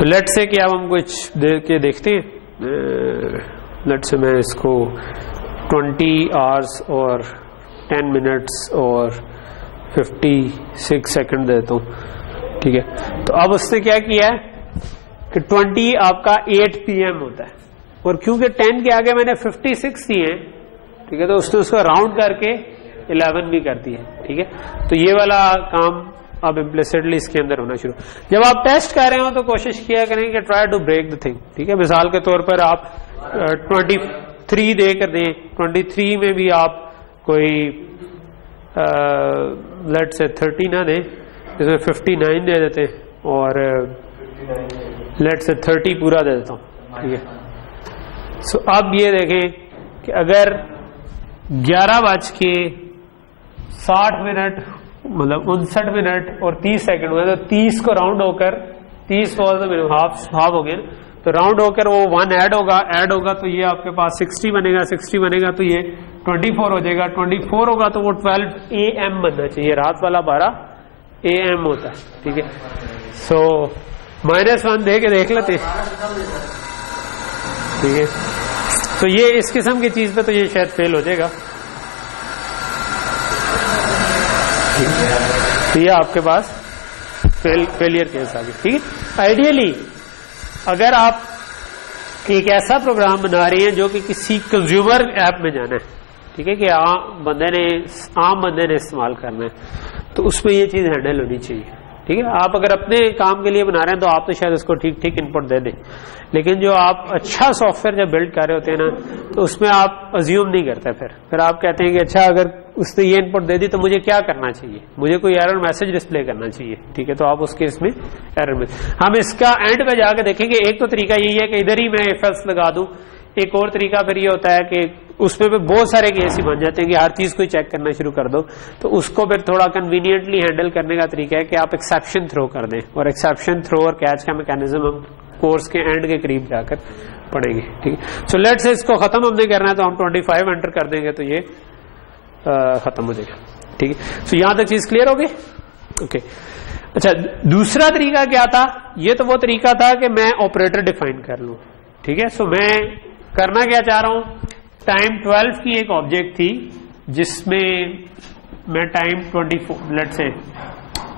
लेट्स से कि अब हम कुछ देख के देखते हैं। लेट्स से मैं इसको 20 आवर्स और 10 मिनट्स और 56 सेकंड देता हूं। ठीक है, तो अब उसने क्या किया है कि 20 आपका 8 PM होता है, और क्योंकि 10 के आगे मैंने 56 दिए हैं, ठीक है, तो उसने उसको राउंड करके 11 भी कर दिया। ठीक है, तो ये वाला काम अब इम्प्लिसिटली इसके अंदर होना शुरू। जब आप टेस्ट कर रहे हो तो कोशिश किया करें कि try to break the thing. ठीक है, मिसाल के तौर पर आप 23 दे कर दें, 23 में भी आप कोई लेट से 30 ना दें, इसमें 59 दे देते हैं, और लेट से 30 पूरा दे देता हूं। ठीक है, सो अब ये देखें कि अगर 11:60 मतलब 59 मिनट और 30 सेकंड हुए, तो 30 को राउंड होकर 30 हाफ हो गए, तो राउंड होकर वो 1 ऐड होगा तो ये आपके पास 60 बनेगा, 60 बनेगा तो ये 24 हो जाएगा, 24 होगा तो वो 12 AM बनना चाहिए, रात वाला 12 AM होता है। ठीक है, सो -1 दे के देख लेते। ठीक है, तो ये इस किस्म की चीज पे तो ये शायद फेल हो जाएगा। तो ये आपके पास फेलियर केस आ गया। ठीक है, आइडियली अगर आप एक ऐसा प्रोग्राम बना रहे हैं जो कि किसी कंज्यूमर ऐप में जाना है, ठीक है, कि आम बंदे ने इस्तेमाल करना है, तो उसमें ये चीज हैंडल होनी चाहिए। ठीक है, आप अगर अपने काम के लिए बना रहे हैं तो आप तो शायद उसको ठीक ठीक इनपुट दे दें, लेकिन जो आप अच्छा सॉफ्टवेयर जब बिल्ड कर रहे होते हैं ना, तो उसमें आप अज्यूम नहीं करते, फिर आप कहते हैं कि अच्छा अगर उसने ये इनपुट दे दी तो मुझे क्या करना चाहिए, मुझे कोई एरर मैसेज डिस्प्ले करना चाहिए। ठीक है, तो आप उसके इसमें एरर में हम इसका एंड पे जाकर देखेंगे। एक तो तरीका यही है कि इधर ही मैं इफ एल्स लगा दूं, एक और तरीका फिर ये होता है कि उसमें भी बहुत सारे केस ही बन जाते हैं कि हर चीज को चेक करना शुरू कर दो, तो उसको फिर थोड़ा कन्वीनियंटली हैंडल करने का तरीका है कि आप एक्सेप्शन थ्रो कर दें, और एक्सेप्शन थ्रो और कैच का मैकेनिज्म हम कोर्स के एंड के करीब जाकर पढ़ेंगे। ठीक है, सो लेट्स से इसको खत्म हमने करना है तो हम 25 एंटर कर देंगे तो ये खत्म हो जाएगा। ठीक है, सो यहां तक चीज क्लियर होगी। ओके, अच्छा दूसरा तरीका क्या था, ये तो वो तरीका था कि मैं ऑपरेटर डिफाइन कर लूं। ठीक है, सो मैं करना क्या चाह रहा हूं, टाइम 12 की एक ऑब्जेक्ट थी जिसमें मैं टाइम 24 लेट से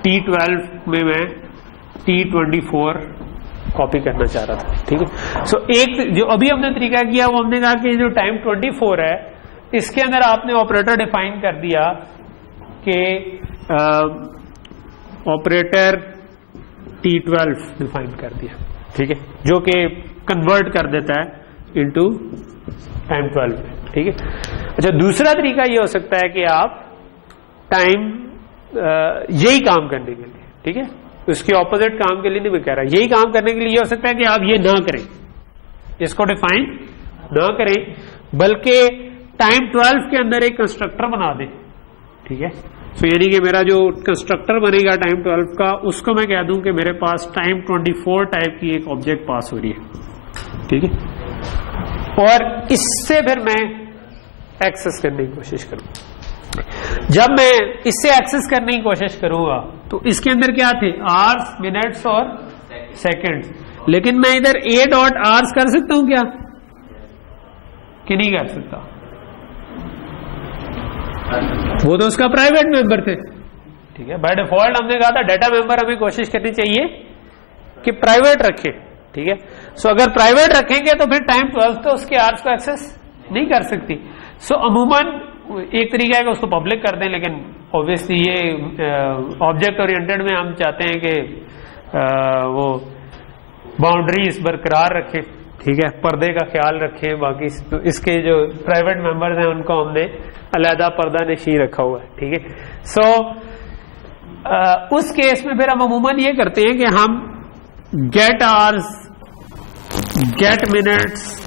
T12 में मैं T24 कॉपी करना चाह रहा था। ठीक है, सो एक जो अभी हमने तरीका किया वो हमने कहा कि जो टाइम 24 है इसके अंदर आपने ऑपरेटर डिफाइन कर दिया कि ऑपरेटर T12 डिफाइन कर दिया। ठीक है, जो कि कन्वर्ट कर देता है इनटू टाइम 12। ठीक है, अच्छा दूसरा तरीका ये हो सकता है कि आप टाइम यही काम करने के लिए, ठीक है, उसके ऑपोजिट काम के लिए नहीं मैं कह रहा, यही काम करने के लिए ये हो सकता है कि आप ये ना करें, इसको डिफाइन ना करें, बल्कि टाइम 12 के अंदर एक कंस्ट्रक्टर बना दें। ठीक है, तो यानी कि मेरा जो कंस्ट्रक्टर बनेगा टाइम 12 का, उसको मैं कह दूं कि मेरे पास टाइम 24 टाइप की एक ऑब्जेक्ट पास हो रही है। ठीक है, और इससे फिर मैं एक्सेस करने की कोशिश करूंगा। जब मैं इससे एक्सेस करने की कोशिश करूंगा तो इसके अंदर क्या थे, आवर्स, मिनट्स और सेकंड्स, लेकिन मैं इधर a.hours कर सकता हूं क्या कि नहीं कर सकता, वो तो उसका प्राइवेट मेंबर थे। ठीक है, बाय डिफॉल्ट हमने कहा था डाटा मेंबर हमें कोशिश करनी चाहिए कि प्राइवेट रखें। ठीक है, सो अगर प्राइवेट रखेंगे तो फिर टाइम 12 तो उसके आवर्स को एक्सेस नहीं कर सकती। सो अमूमन एक तरीका है कि उसको पब्लिक कर दें, लेकिन ऑब्वियसली ये ऑब्जेक्ट ओरिएंटेड में हम चाहते हैं कि वो बाउंड्रीज बरकरार रखें। ठीक है, पर्दे का ख्याल रखें, बाकी तो इसके जो प्राइवेट मेंबर्स हैं उनको हमने अलहदा पर्दा नशी रखा हुआ है। ठीक है, सो उस केस में फिर हम अमूमन ये करते हैं कि हम get hours, get minutes,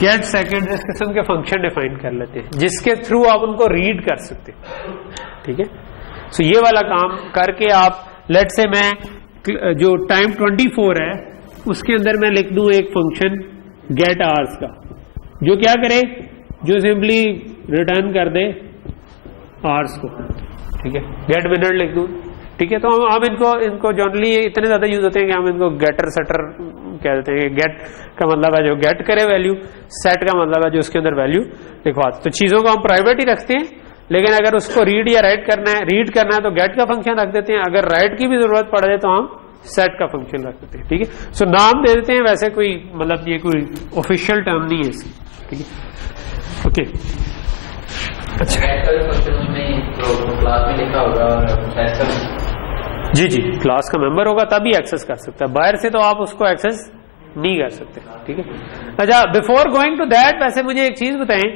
get second इस किस्म के फंक्शन डिफाइन कर लेते हैं जिसके थ्रू आप उनको रीड कर सकते हैं। ठीक है, सो ये वाला काम करके आप लेट से मैं जो टाइम 24 है उसके अंदर मैं लिख दूं एक फंक्शन गेट आवर्स का, जो क्या करे, जो सिंपली रिटर्न कर दे आवर्स को, ठीक है, गेट मिनट लिख दूं, ठीक है। तो हम इनको जनरली इतने ज्यादा यूज होते हैं कि हम इनको गेटर सेटर कह देते हैं। गेट का मतलब है जो गेट करे वैल्यू, सेट का मतलब है जो उसके अंदर वैल्यू लिखवा। तो चीजों को हम प्राइवेट ही रखते हैं, लेकिन अगर उसको रीड या राइट करना है, रीड करना है तो गेट का फंक्शन रख देते हैं, अगर राइट की भी जरूरत पड़ जाए तो हम सेट का फंक्शन रख देते हैं, ठीक है। सो नाम दे देते हैं, वैसे कोई मतलब ये कोई ऑफिशियल टर्म नहीं है इसकी, ठीक है, ओके। अच्छा क्लास में लिखा होगा जी जी, क्लास का मेंबर होगा तभी एक्सेस कर सकता है, बाहर से तो आप उसको एक्सेस नहीं कर सकते, ठीक है। अच्छा, बिफोर गोइंग टू दैट वैसे मुझे एक चीज बताएं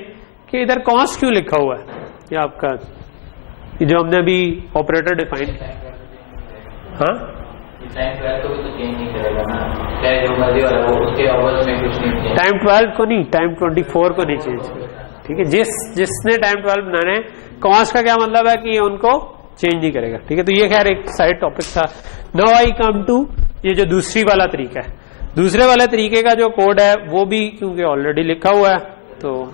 कि इधर कॉन्स्ट क्यों लिखा हुआ है, ये आपका ये जो हमने अभी ऑपरेटर डिफाइन, हाँ टाइम 12 को नहीं, टाइम 24 को नहीं चेंज, ठीक है। जिसने टाइम 12 बनाना है, कॉन्स्ट का क्या मतलब है कि उनको चेंज नहीं करेगा, ठीक है। तो ये खैर एक साइड टॉपिक था। नाउ आई कम टू ये जो दूसरी वाला तरीका है, दूसरे वाले तरीके का जो कोड है वो भी क्योंकि ऑलरेडी लिखा हुआ है तो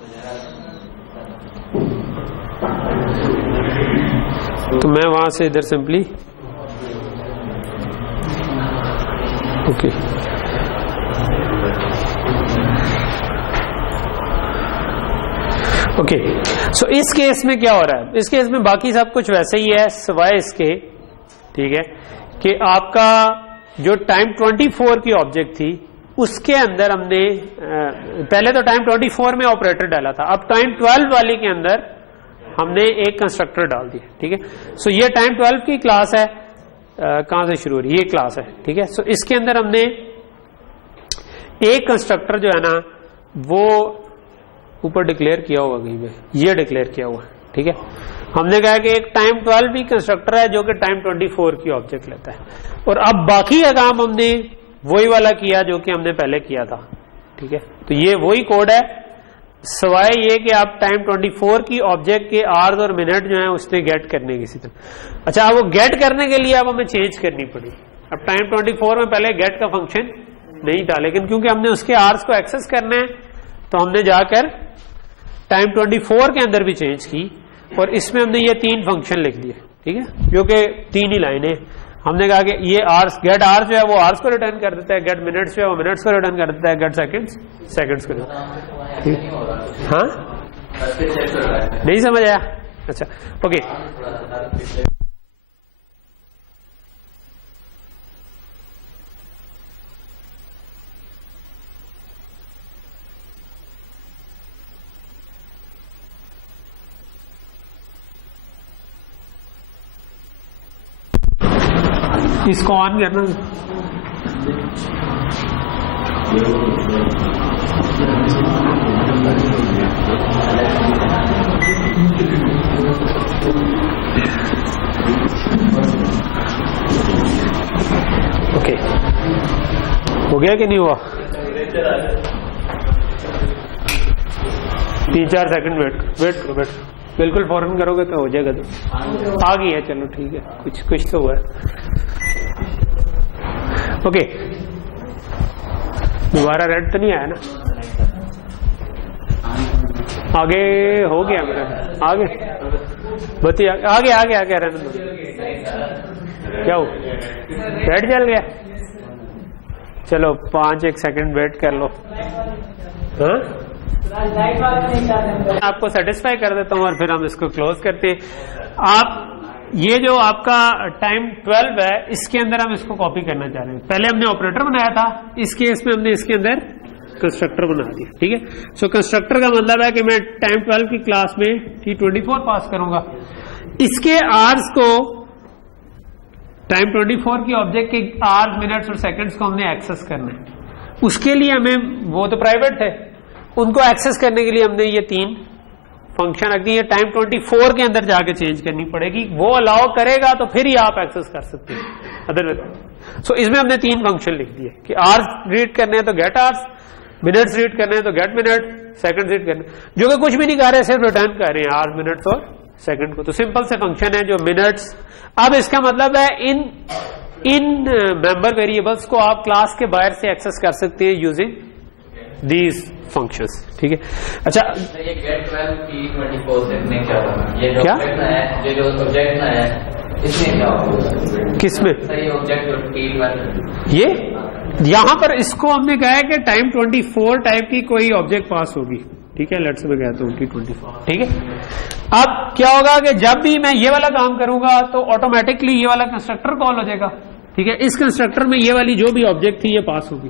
मैं वहां से इधर सिंपली ओके ओके। सो इस केस में क्या हो रहा है, इस केस में बाकी सब कुछ वैसे ही है सिवाय इसके, ठीक है, कि आपका जो टाइम 24 की ऑब्जेक्ट थी उसके अंदर हमने पहले तो टाइम 24 में ऑपरेटर डाला था, अब टाइम 12 वाले के अंदर हमने एक कंस्ट्रक्टर डाल दिया, ठीक है। सो ये टाइम 12 की क्लास है, कहां से शुरू हो रही है, ये क्लास है, ठीक है। सो इसके अंदर हमने एक कंस्ट्रक्टर जो है ना वो ऊपर डिक्लेयर किया होगा कहीं पे, ये डिक्लेयर किया हुआ, ठीक है। हमने कहा कि एक टाइम 12 भी कंस्ट्रक्टर है जो कि टाइम 24 की ऑब्जेक्ट लेता है, और अब बाकी का काम हमने वही वाला किया जो कि हमने पहले किया था, ठीक है। तो ये वही कोड है, सवाए ये कि आप टाइम 24 की ऑब्जेक्ट के आवर्स और मिनट जो है उसने गेट करने की तरह। अच्छा, वो गेट करने के लिए अब हमें चेंज करनी पड़ी। अब टाइम 24 में पहले गेट का फंक्शन नहीं था, लेकिन क्योंकि हमने उसके आवर्स को एक्सेस करना है तो हमने जाकर टाइम 24 के अंदर भी चेंज की, और इसमें हमने ये 3 फंक्शन लिख दिए, ठीक है, जो कि 3 ही लाइनें। हमने कहा कि ये आवर्स, गेट आवर्स जो है वो आवर्स को रिटर्न कर देता है, गेट मिनट्स जो है वो मिनट्स को रिटर्न कर देता है, गेट सेकंड्स सेकंड्स को। हाँ, नहीं समझ आया? अच्छा, ओके। इसको ऑन करना, ओके, हो गया कि नहीं हुआ? 3-4 सेकंड वेट करो, बिल्कुल फौरन करोगे तो हो जाएगा। तो आ गई है, चलो ठीक है, कुछ तो हुआ है। ओके, दोबारा रेड तो नहीं आया ना? आगे हो गया मेरा, आगे बत्ती आगे रहने दो। क्या हो, रेड जल गया? चलो 5-1 सेकंड वेट कर लो। हाँ, आपको सेटिस्फाई कर देता हूं और फिर हम इसको क्लोज करते हैं। आप ये जो आपका टाइम 12 है इसके अंदर हम इसको कॉपी करना चाह रहे हैं। पहले हमने ऑपरेटर बनाया था, इस केस में हमने इसके अंदर कंस्ट्रक्टर बना दिया, ठीक है। सो कंस्ट्रक्टर का मतलब है कि मैं टाइम 12 की क्लास में T24 पास करूंगा, इसके आवर्स को टाइम 24 की ऑब्जेक्ट के आवर्स, मिनट्स और सेकंड्स को हमने एक्सेस करना है। उसके लिए हमें, वो तो प्राइवेट थे, उनको एक्सेस करने के लिए हमने ये 3 फंक्शन रख दी है। टाइम 24 के अंदर जाके चेंज करनी पड़ेगी, वो अलाउ करेगा तो फिर ही आप एक्सेस कर सकते हैं, अदरवाइज। सो इसमें हमने 3 फंक्शन लिख दिए कि आवर्स रीड करने हैं तो गेट आवर्स, मिनट्स रीड करने हैं तो गेट मिनट, सेकंड रीड करने, जो कि कुछ भी नहीं कर रहे, सिर्फ रिटर्न कर रहे हैं आवर्स, मिनट्स और सेकंड को। तो सिंपल से फंक्शन है जो मिनट्स। अब इसका मतलब है इन मेंबर वेरिएबल्स को आप क्लास के बाहर से एक्सेस कर सकते हैं यूजिंग दीज फंक्शंस, ठीक है। अच्छा, ये गेट वैल्यू की 24 से नहीं क्या होगा? ये जो क्या? ऑब्जेक्ट ना है, ये जो ऑब्जेक्ट ना है, इसमें क्या होगा? किसमें? सही ऑब्जेक्ट जो की वैल्यू, ये यहां पर इसको हमने कहा है कि टाइम 24 टाइप की कोई ऑब्जेक्ट पास होगी, ठीक है। लेट्स मैं कहता हूं कि 24, ठीक है। अब क्या होगा कि जब भी मैं ये वाला काम करूंगा तो ऑटोमेटिकली ये वाला कंस्ट्रक्टर कॉल हो जाएगा, ठीक है। इस कंस्ट्रक्टर में ये वाली जो भी ऑब्जेक्ट थी ये पास होगी,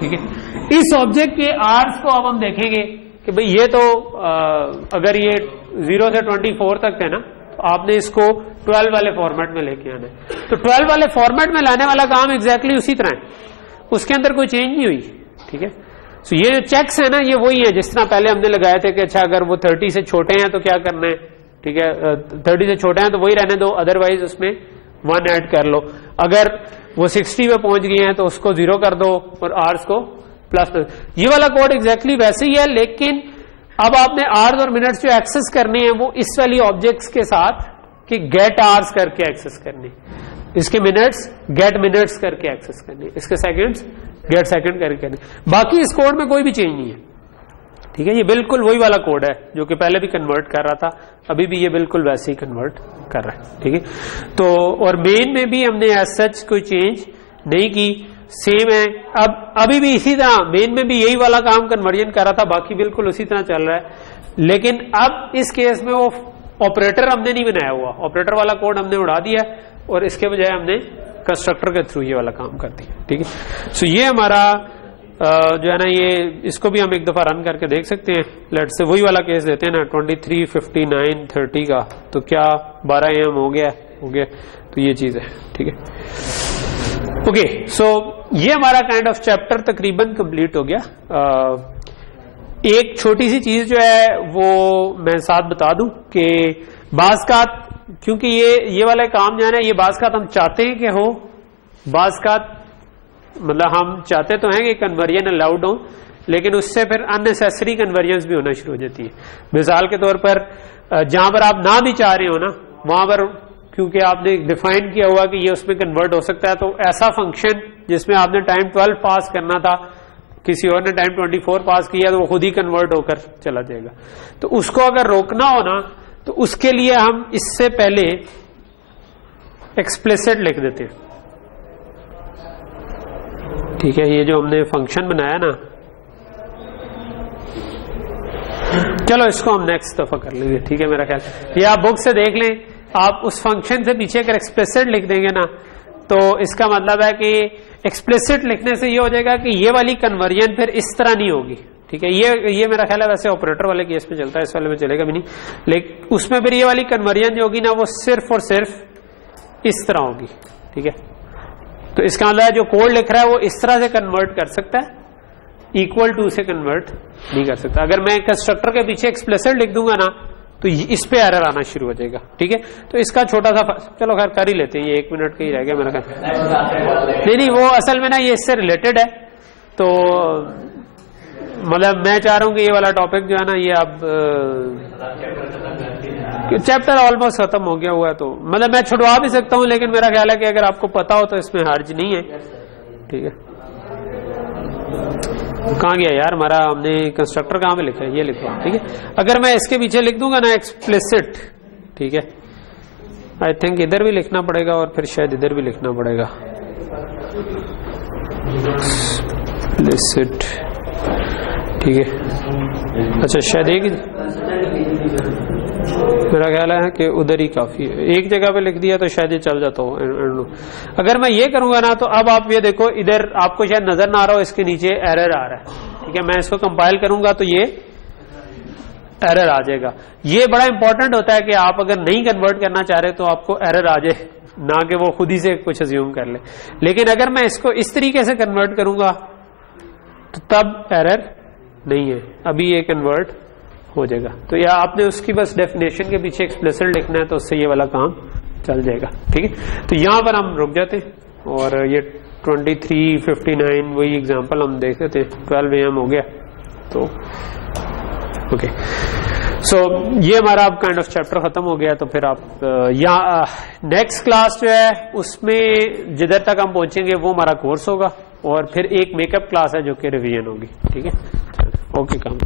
ठीक है। इस ऑब्जेक्ट के आर्स को अब हम देखेंगे कि भाई ये तो अगर ये 0 से 24 तक है ना, तो आपने इसको 12 वाले फॉर्मेट में लेके आना है। तो 12 वाले फॉर्मेट में लाने वाला काम एग्जैक्टली उसी तरह है, उसके अंदर कोई चेंज नहीं हुई, ठीक है। तो ये जो चेक्स है ना, ये वही है जिस तरह पहले हमने लगाए थे कि अच्छा अगर वो 30 से छोटे हैं तो क्या करना है, ठीक है। 30 से छोटे हैं तो वही रहने दो, अदरवाइज उसमें 1 ऐड कर लो। अगर वो 60 पे पहुंच गए हैं तो उसको 0 कर दो और आर्स को प्लस। ये वाला कोड एग्जैक्टली वैसे ही है, लेकिन अब आपने आर्स और मिनट्स जो एक्सेस करने हैं वो इस वाली ऑब्जेक्ट्स के साथ कि गेट आर्स करके एक्सेस करने, इसके मिनट्स गेट मिनट्स करके एक्सेस करने, इसके सेकंड्स गेट सेकंड करके करने। बाकी इस कोड में कोई भी चेंज नहीं है, ठीक है। ये बिल्कुल वही वाला कोड है जो कि पहले भी कन्वर्ट कर रहा था, अभी भी ये बिल्कुल वैसे ही कन्वर्ट कर रहा है, ठीक है। तो और मेन में भी हमने एज सच कोई चेंज नहीं की, सेम है। अब अभी भी इसी तरह मेन में भी यही वाला काम कन्वर्जन कर रहा था, बाकी बिल्कुल उसी तरह चल रहा है। लेकिन अब इस केस में वो ऑपरेटर हमने नहीं बनाया हुआ, ऑपरेटर वाला कोड हमने उड़ा दिया और इसके बजाय हमने कंस्ट्रक्टर के थ्रू ये वाला काम कर दिया, ठीक है। सो ये हमारा जो है ना, ये इसको भी हम एक दफा रन करके देख सकते हैं। लेट से वही वाला केस देते हैं ना, 23, 59, 30 का, तो क्या 12 AM हो गया, तो ये चीज है, ठीक है। ओके, सो ये हमारा काइंड ऑफ चैप्टर तकरीबन कंप्लीट हो गया। एक छोटी सी चीज जो है वो मैं साथ बता दूं कि बाज़ का, क्योंकि ये वाला काम जो है ना, ये बाज़ का हम चाहते हैं कि हो, बाज़ का मतलब हम चाहते तो हैं कि कन्वर्जन अलाउड हो, लेकिन उससे फिर अननेसेसरी कन्वर्जन भी होना शुरू हो जाती है। मिसाल के तौर पर जहां पर आप ना भी चाह रहे हो ना, वहां पर क्योंकि आपने डिफाइन किया हुआ कि ये उसमें कन्वर्ट हो सकता है, तो ऐसा फंक्शन जिसमें आपने टाइम 12 पास करना था, किसी और ने टाइम 24 पास किया, तो वो खुद ही कन्वर्ट होकर चला जाएगा। तो उसको अगर रोकना हो ना, तो उसके लिए हम इससे पहले एक्सप्लिसिट लिख देते हैं, ठीक है। ये जो हमने फंक्शन बनाया ना, चलो इसको हम नेक्स्ट दफा कर लेंगे, ठीक है। मेरा ख्याल ये आप बुक से देख लें, आप उस फंक्शन से पीछे अगर एक्सप्लिसिट लिख देंगे ना, तो इसका मतलब है कि एक्सप्लिसिट लिखने से ये हो जाएगा कि ये वाली कन्वर्जन फिर इस तरह नहीं होगी, ठीक है। ये मेरा ख्याल है वैसे ऑपरेटर वाले केस में चलता है, इस वाले में चलेगा भी नहीं, लेकिन उसमें फिर ये वाली कन्वर्जन जो होगी ना, वो सिर्फ और सिर्फ इस तरह होगी, ठीक है। तो इसका मतलब जो कोड लिख रहा है वो इस तरह से कन्वर्ट कर सकता है, इक्वल टू से कन्वर्ट नहीं कर सकता। अगर मैं कंस्ट्रक्टर के पीछे एक्सप्लिसिट लिख दूंगा ना, तो इस पे एरर आना शुरू हो जाएगा, ठीक है। तो इसका छोटा सा, चलो खैर कर ही लेते हैं, ये 1 मिनट का ही रह गया मेरा ख्याल। नहीं, वो असल में ना ये इससे रिलेटेड है, तो मतलब मैं चाह रहा हूं कि ये वाला टॉपिक जो है ना, ये अब चैप्टर ऑलमोस्ट खत्म हो गया हुआ है, तो मतलब मैं छुड़वा भी सकता हूं, लेकिन मेरा ख्याल है कि अगर आपको पता हो तो इसमें हर्ज नहीं है, ठीक है। कहाँ गया यार हमारा, हमने कंस्ट्रक्टर कहाँ पे लिखा है, ये लिखा, ठीक है। अगर मैं इसके पीछे लिख दूंगा ना एक्सप्लिसिट, ठीक है, आई थिंक इधर भी लिखना पड़ेगा और फिर शायद इधर भी लिखना पड़ेगा एक्सप्लिसिट, ठीक है। अच्छा शायद एक, मेरा ख्याल है कि उधर ही काफी है, एक जगह पे लिख दिया तो शायद ये चल जाता हो। अगर मैं ये करूंगा ना, तो अब आप ये देखो, इधर आपको शायद नजर ना आ रहा हो, इसके नीचे एरर आ रहा है, ठीक है। मैं इसको कंपाइल करूंगा तो ये एरर आ जाएगा। ये बड़ा इंपॉर्टेंट होता है कि आप अगर नहीं कन्वर्ट करना चाह रहे तो आपको एरर आ जाए, ना कि वो खुद ही से कुछ अज्यूम कर ले। लेकिन अगर मैं इसको इस तरीके से कन्वर्ट करूंगा तो तब एरर नहीं है, अभी ये कन्वर्ट हो जाएगा। तो या आपने उसकी बस डेफिनेशन के पीछे एक्सप्लिसिट लिखना है, तो उससे ये वाला काम चल जाएगा, ठीक है। तो यहां पर हम रुक जाते हैं और ये 23, 59 वही एग्जांपल हम देख लेते हैं। 12 AM हो गया, तो ओके। सो ये हमारा अब काइंड ऑफ चैप्टर खत्म हो गया। तो फिर आप यहाँ नेक्स्ट क्लास जो है उसमें जिधर तक हम पहुंचेंगे वो हमारा कोर्स होगा, और फिर एक मेकअप क्लास है जो कि रिवीजन होगी। ठीक है, ओके काम।